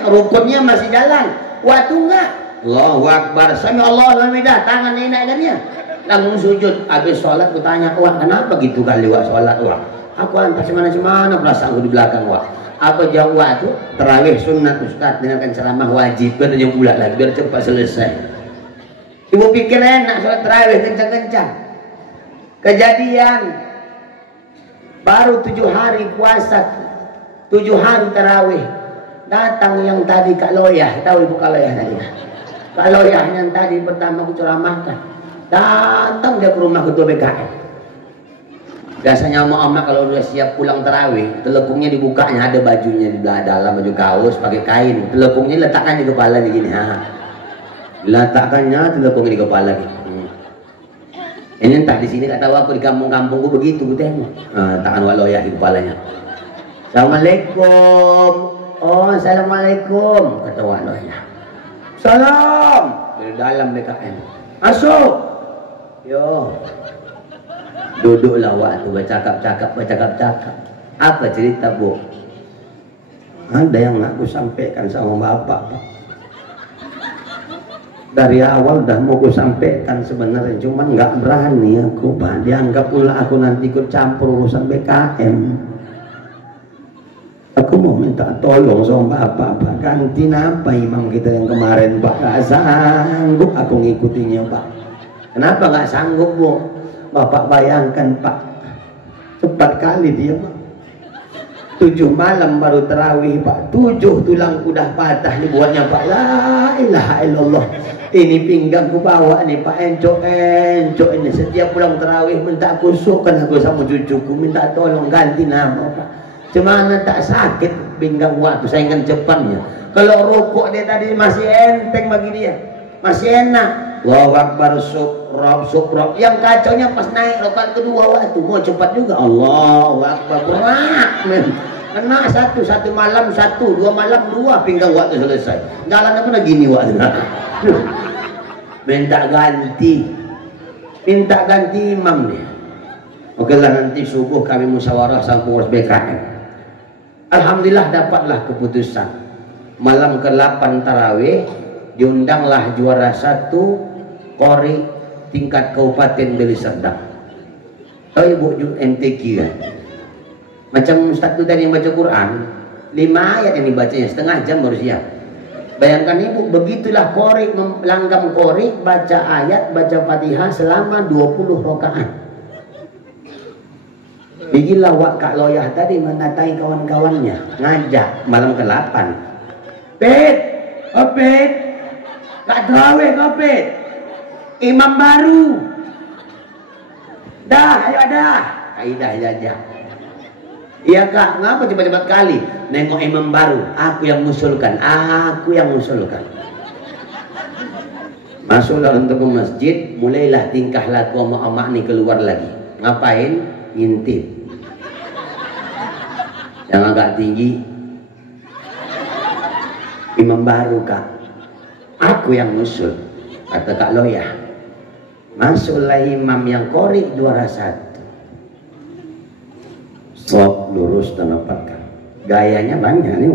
rukunnya masih jalan. Waktu enggak Allahu akbar sami Allahu hamidah, tangan enak-enaknya langsung sujud. Habis sholat aku tanya, wah kenapa gitu kali wah sholat wah? Aku antar semana-semana perasaan aku di belakang wah. Apa jauh waktu tarawih sunat Ustaz dengarkan ceramah wajib bertanya pula lagi biar cepat selesai. Ibu pikir enak sholat tarawih kencang-kencang. Kejadian baru 7 hari puasa, 7 hari tarawih, datang yang tadi Kak Loyah, tahu Ibu Kak Loyah tadi? Kak Loyah yang tadi pertama aku ceramahkan, datang dia ke rumah ketua BKM. Biasanya mama kalau udah siap pulang tarawih, telekungnya dibukanya, ada bajunya di belah dalam, baju kaos pakai kain, telekungnya letakkan di kepala begini, letakkannya telekungnya di kepala gitu. Ini entah di sini, tak tahu aku di kampung-kampungku begitu, tengok, tangan Wak Loyah di kepalanya. Assalamualaikum. Oh, assalamualaikum. Kata Wak Loyah. Salam. Dari dalam BKM. Masuk. Yo. Duduklah Wak tu bercakap-cakap. Apa cerita, Bu? Ada yang nak aku sampaikan sama Bapak, Pak. Dari awal dah mau aku sampaikan sebenarnya, cuman nggak berani aku, Pak. Dianggap pula aku nanti ikut campur urusan BKM. Aku mau minta tolong sama Bapak, Pak. Ganti apa imam kita yang kemarin, Pak? Gak sanggup aku ngikutinya, Pak. Kenapa gak sanggup, Bu? Bapak bayangkan, Pak. Cepat kali dia, Pak. 7 malam baru tarawih, Pak. 7 tulang kuda patah dibuatnya, Pak. La ilaha illallah. Ini pinggangku bawa nih, Pak. Encok ini. Setiap pulang tarawih minta kusukkan aku sama cucuku. Minta tolong ganti nama, Pak. Cuma tak sakit pinggang waktu saingan cepatnya. Kalau rukuk dia tadi masih enteng bagi dia, masih enak. Allahu akbar sukrab. Yang kacaunya pas naik rakaat kedua waktu mau cepat juga. Allahu akbar berat men. Kena satu malam 1, 2 malam 2 pinggang waktu selesai. Jalan aku nak gini waktu. Minta ganti imam dia. Oke lah nanti subuh kami musyawarah sama pengurus BKM. Alhamdulillah dapatlah keputusan. Malam ke-8 tarawih diundanglah juara 1 Qori tingkat Kabupaten Deli Serdang. Oh Ibu MTQ kan? Macam Ustaz itu tadi yang baca Quran 5 ayat yang dibacanya setengah jam baru siap. Bayangkan Ibu, begitulah Qori langgam Qori baca ayat, baca Fatihah selama 20 rakaat. Bikinlah Wak Kak Loyah tadi menatai kawan-kawannya, ngajak malam ke-8. Pet, Kak Terawih kau Pet, imam baru. Dah, ayo dah. Kaidah jajah. Iya Kak, ngapa cepat-cepat kali? Nengok imam baru, aku yang ngusulkan. Masuklah untuk ke masjid, mulailah tingkah laku sama nih keluar lagi. Ngapain? Ngintip. Yang agak tinggi imam baru Kak, Aku yang usul, kata Kak Loyah. Masuklah imam yang korek 2 sok lurus dan apakah gayanya banyak nih.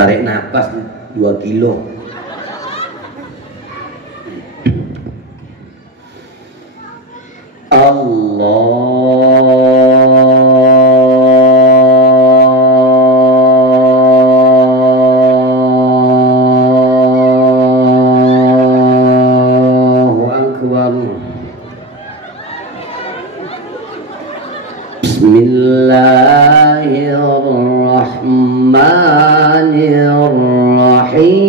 Tarik nafas 2 kilo. Allahu Akbar. Bismillahirrahmanirrahim.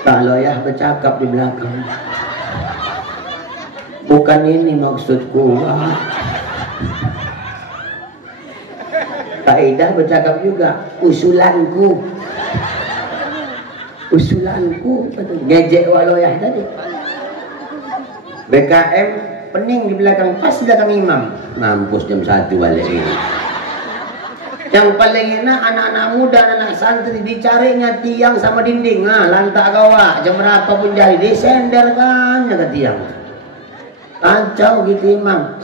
Kak Loyah bercakap di belakang. Bukan ini maksudku. Kak Ida bercakap juga. Usulanku. Ngejek Wak Loyah tadi. BKM pening di belakang, pas di belakang imam. Mampus jam 1 balik ini. Yang paling enak anak-anak muda, anak santri dicarinya tiang sama dinding. Lantak gawak, jam berapa pun jadi disenderkan ke tiang. Kacau gitu imam.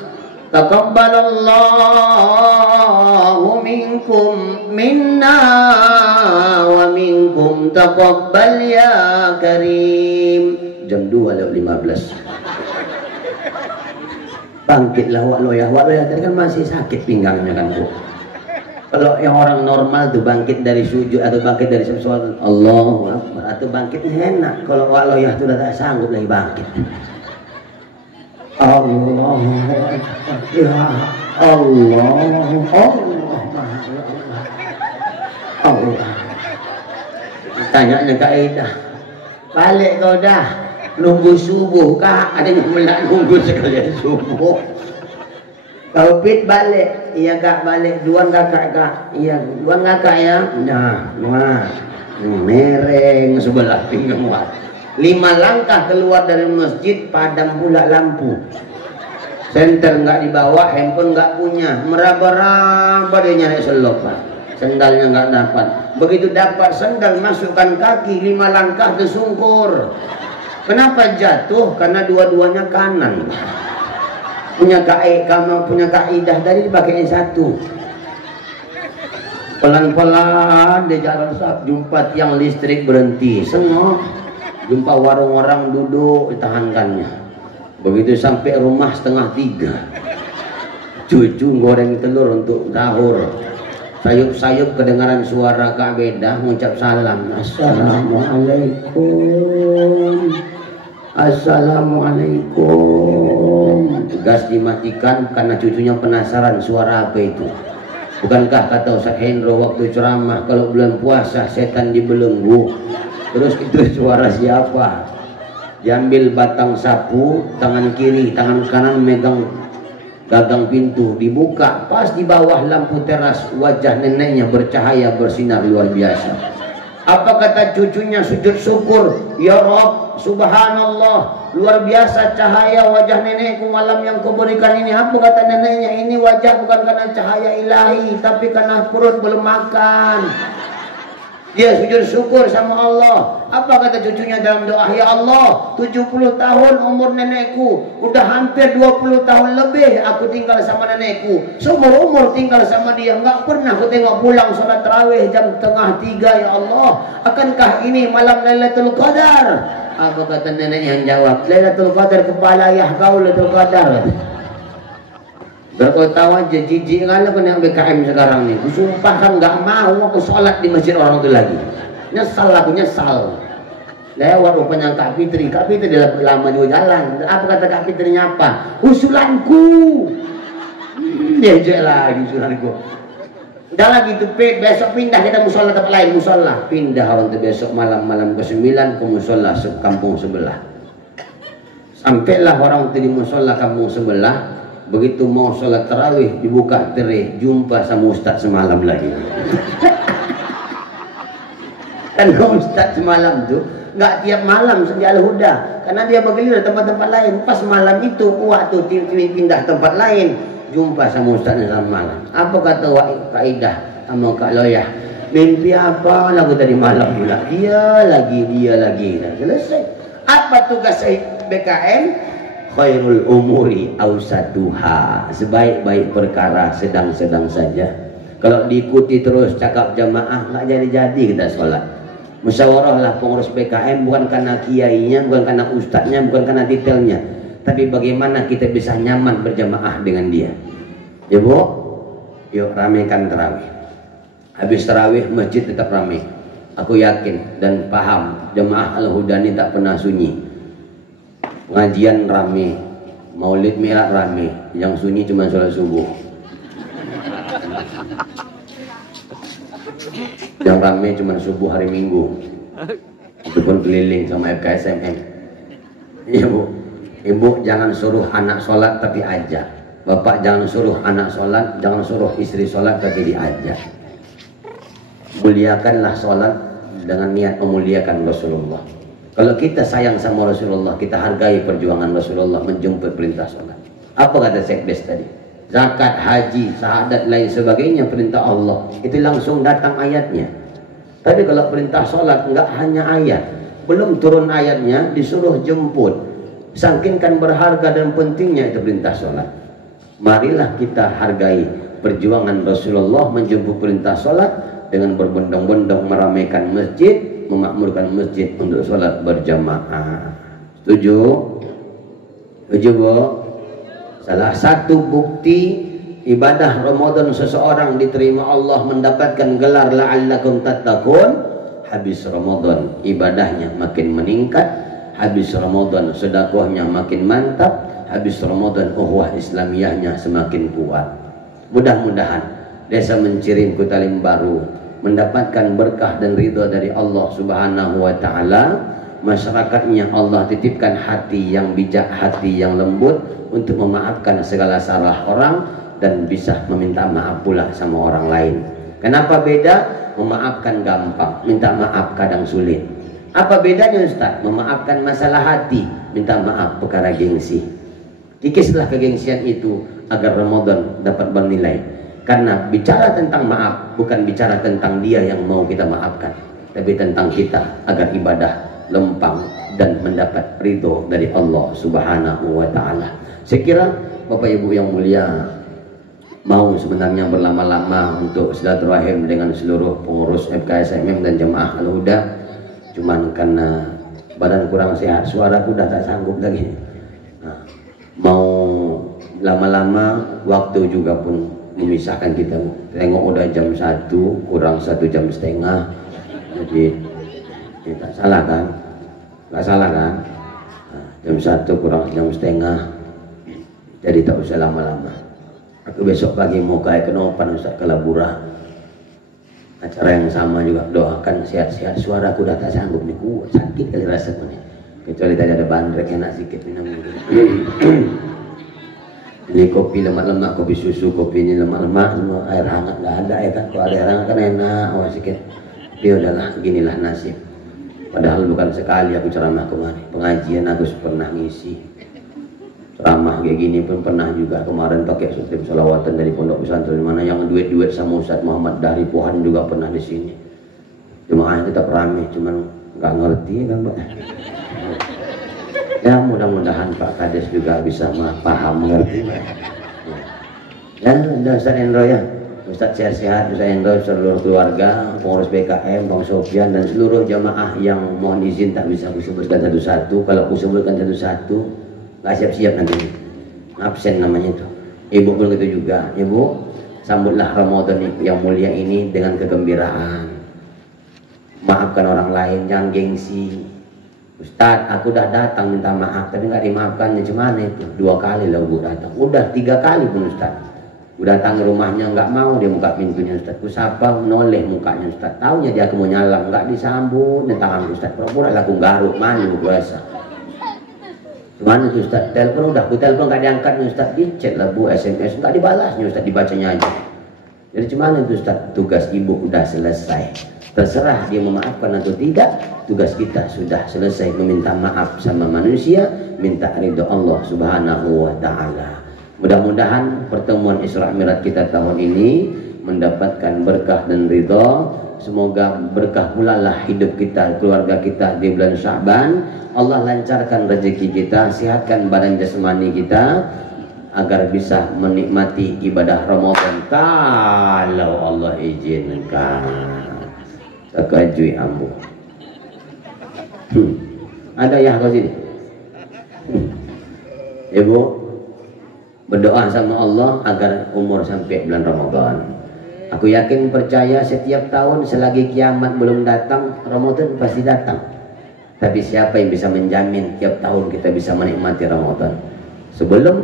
Taqabbalallahu minkum minna wa minkum taqabbal ya karim. Jam 2:15. Bangkitlah Wak Loyah. Wak Loyah tadi kan masih sakit pinggangnya kan Bu. Kalau yang orang normal tuh bangkit dari sujud atau bangkit dari sesuatu, Allahu Akbar, atau bangkit enak. Kalau Wak Loyah tuh udah tak sanggup lagi bangkit. Allah, ya Allah. Tanya Kak Ida, balik kau dah, nunggu subuh kak? Ada yang melak nunggu sekalian subuh. Kau pit balik, iya kak balik. Duluan kakak kak, iya duluan kakak ya. Nah, mereng sebelah pinggang Wak. 5 langkah keluar dari masjid, padam pula lampu. Senter nggak dibawa, handphone nggak punya. Meraba-raba dia nyari selop Pak. Sendalnya nggak dapat. Begitu dapat sendal, masukkan kaki, 5 langkah tersungkur. Kenapa jatuh? Karena dua-duanya kanan. Punya kaidah dari dipakai satu. Pelan-pelan di jalan sab, jumpa tiang listrik berhenti, sengok. Jumpa warung orang duduk, ditahankannya. Begitu sampai rumah 2:30, cucu goreng telur untuk sahur. Sayup-sayup kedengaran suara Kak Bedah mengucap salam. Assalamualaikum. Assalamualaikum. Gas dimatikan karena cucunya penasaran suara apa itu. Bukankah kata Ustaz Hendro waktu ceramah, kalau bulan puasa setan dibelenggu. Terus itu suara siapa? Diambil batang sapu, tangan kiri, tangan kanan megang gagang pintu, dibuka, pas di bawah lampu teras wajah neneknya bercahaya bersinar luar biasa. Apa kata cucunya sujud syukur, ya Rob, subhanallah, luar biasa cahaya wajah nenekku malam yang kau berikan ini. Apa kata neneknya, ini wajah bukan karena cahaya ilahi, tapi karena perut belum makan. Dia sujud syukur sama Allah. Apa kata cucunya dalam doa? Ya Allah, 70 tahun umur nenekku, udah hampir 20 tahun lebih aku tinggal sama nenekku. Seumur umur tinggal sama dia, nggak pernah aku tengok pulang sholat tarawih jam 2:30. Ya Allah, akankah ini malam Lailatul Qadar? Apa kata nenek yang jawab? Lailatul Qadar kepala ya kau Lailatul Qadar. Kau tahu aja jijik kali aku yang BKM sekarang nih. Sumpah kan nggak mau aku sholat di masjid orang itu lagi. Nyesal aku, nyesal. Lewat rupanya Kak Fitri. Kak Fitri dia lama juga jalan. Apa kata Kak Fitrinya apa? Usulanku. Dia jek lagi usulanku. Udah lagi tuh besok pindah kita musola tempat lain, musola. Pindah untuk besok malam ke-9 ke musola kampung sebelah. Sampailah orang itu di musola kampung sebelah. Begitu mau sholat tarawih dibuka tereh, jumpa sama ustaz semalam lagi. Karena Ustaz semalam tuh nggak tiap malam di Al-Huda, karena dia bergelir tempat-tempat lain. Pas malam itu waktu pindah tempat lain, jumpa sama Ustaz dalam malam. Apa kata kaidah sama Kak Loyah? Mimpi apa lagu tadi malam pula? Dia lagi. Dah selesai. Apa tugas BKM? Khairul umuri awsaduha. Sebaik-baik perkara sedang-sedang saja. Kalau diikuti terus cakap jamaah nggak jadi-jadi kita sholat. Musyawarah lah pengurus BKM, bukan karena kiainya, bukan karena ustadznya, bukan karena detailnya, tapi bagaimana kita bisa nyaman berjamaah dengan dia. Ya Bu, yuk ramekan tarawih. Habis tarawih masjid tetap ramai. Aku yakin dan paham jamaah Al-Huda ini tak pernah sunyi. Pengajian ramai, maulid mi'raj ramai, yang sunyi cuma sholat subuh. Yang ramai cuma subuh hari Minggu, itu pun keliling sama FKSMM. Iya Bu, Ibu jangan suruh anak sholat tapi ajak. Bapak jangan suruh anak sholat, jangan suruh istri sholat tapi diajak. Muliakanlah sholat dengan niat memuliakan Rasulullah. Kalau kita sayang sama Rasulullah, kita hargai perjuangan Rasulullah menjemput perintah sholat. Apa kata Sekdes tadi? Zakat, haji, syahadat, lain sebagainya perintah Allah, itu langsung datang ayatnya. Tapi kalau perintah sholat enggak hanya ayat, belum turun ayatnya disuruh jemput. Saking berharga dan pentingnya itu perintah sholat. Marilah kita hargai perjuangan Rasulullah menjemput perintah sholat dengan berbondong-bondong meramaikan masjid, memakmurkan masjid untuk sholat berjamaah. Setuju? Setuju Bu? Salah satu bukti ibadah Ramadan seseorang diterima Allah, mendapatkan gelar la'allakum tattaqun, habis Ramadan ibadahnya makin meningkat, habis Ramadan sedekahnya makin mantap, habis Ramadan ukhuwah Islamiyahnya semakin kuat. Mudah-mudahan Desa Mencirim Kota Limbaru mendapatkan berkah dan ridha dari Allah Subhanahu wa taala. Masyarakatnya Allah titipkan hati yang bijak, hati yang lembut untuk memaafkan segala salah orang dan bisa meminta maaf pula sama orang lain. Kenapa beda? Memaafkan gampang, minta maaf kadang sulit. Apa bedanya Ustaz? Memaafkan masalah hati, minta maaf perkara gengsi. Kikislah kegengsian itu agar Ramadan dapat bernilai. Karena bicara tentang maaf bukan bicara tentang dia yang mau kita maafkan, tapi tentang kita agar ibadah lempang dan mendapat ridho dari Allah Subhanahu wa taala. Saya kira Bapak Ibu yang mulia, mau sebenarnya berlama-lama untuk silaturahim dengan seluruh pengurus FKSMM dan jemaah Al-Huda, cuman karena badan kurang sehat, suaraku udah tak sanggup lagi. Nah, mau lama-lama waktu juga pun memisahkan kita. Tengok udah jam 1 kurang 1 jam setengah, jadi tidak salah kan? Nggak salah kan? Nah, jam 1 kurang jam setengah, jadi tak usah lama-lama. Aku besok pagi mau ke Kenopan Ustaz, ke Laburah, acara yang sama juga. Doakan sehat-sehat, suaraku udah tak sanggup nih, kuat sakit kali rasanya nih. Kecuali tadi ada bandrek enak sedikit minum. Ini kopi lemak-lemak, kopi susu, kopi ini lemak-lemak, semua air hangat nggak ada ya kan? Kalau ada air hangat kan enak, wah sedikit. Tapi udahlah, ginilah nasib. Padahal bukan sekali aku ceramah kemarin, pengajian aku pernah ngisi. Ceramah kayak gini pun pernah juga kemarin pakai sutip salawatan dari pondok pesantren mana yang duet-duet sama Ustaz Muhammad dari Pohan juga pernah di sini. Jemaahnya tetap ramai, cuman nggak ngerti kan Pak. Ya mudah-mudahan Pak Kades juga bisa paham mengerti. Ya Ustaz Endro ya, Ustaz sehat-sehat, Ustaz Endro, seluruh keluarga, pengurus BKM, Bang Sofyan dan seluruh jamaah yang mohon izin tak bisa aku sebutkan satu-satu. Kalau aku sebutkan satu-satu nggak siap-siap nanti absen namanya itu. Ibu pun gitu juga ya Bu, sambutlah Ramadan yang mulia ini dengan kegembiraan, maafkan orang lain, jangan gengsi. Ustaz aku udah datang minta maaf tapi nggak dimaafkan, gimana itu? 2 kali lah Bu datang, udah 3 kali pun Ustaz udah datang ke rumahnya nggak mau dia buka pintunya Ustaz, ku sapa noleh mukanya Ustaz, taunya dia aku mau nyalam nggak disambut dan tangan Ustaz, pura-pura lah aku garuk mani puasa. Mana tuh Ustaz? Telepon udah, aku telepon nggak diangkat nih Ustaz, di chat lah Bu, SMS nggak dibalasnya Ustaz, dibacanya aja. Jadi cuman itu Ustaz, tugas ibu udah selesai. Terserah dia memaafkan atau tidak. Tugas kita sudah selesai meminta maaf sama manusia, minta ridho Allah Subhanahu wa Ta'ala. Mudah-mudahan pertemuan Isra Mi'raj kita tahun ini mendapatkan berkah dan ridho. Semoga berkah pula lah hidup kita, keluarga kita di bulan Sya'ban. Allah lancarkan rezeki kita, sehatkan badan jasmani kita agar bisa menikmati ibadah Ramadan kalau Allah izinkan. Takajui ambu. Ada ya kau sini. Ibu berdoa sama Allah agar umur sampai bulan Ramadan. Aku yakin percaya setiap tahun selagi kiamat belum datang, Ramadan pasti datang. Tapi siapa yang bisa menjamin tiap tahun kita bisa menikmati Ramadan? Sebelum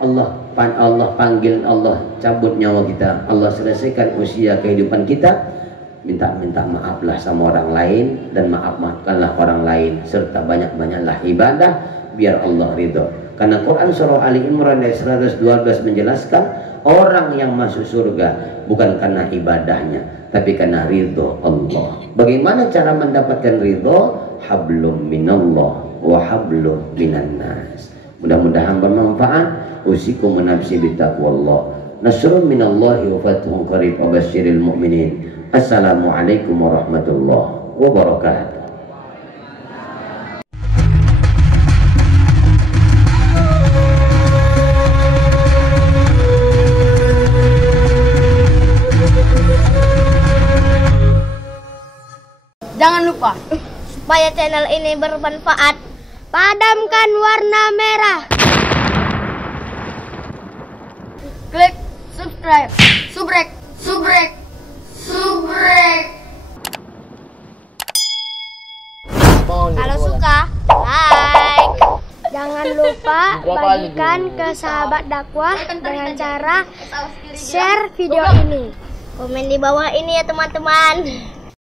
Allah panggil, Allah cabut nyawa kita, Allah selesaikan usia kehidupan kita, minta maaflah sama orang lain dan maafkanlah orang lain, serta banyak-banyaklah ibadah biar Allah ridho. Karena Quran surah Ali Imran ayat 112 menjelaskan orang yang masuk surga bukan karena ibadahnya, tapi karena ridho Allah. Bagaimana cara mendapatkan ridho? Hablum minallah wa hablum minan nas. Mudah-mudahan bermanfaat. Usikum nafsi bitaqwallah. Nasrun minallahi wa fathun qarib wa basyiril mu'minin. Assalamualaikum warahmatullahi wabarakatuh. Jangan lupa, supaya channel ini bermanfaat, padamkan warna merah. Klik subscribe, subrek. Kalau suka, like. Jangan lupa bagikan ke sahabat dakwah dengan cara share video ini. Komen di bawah ini ya teman-teman.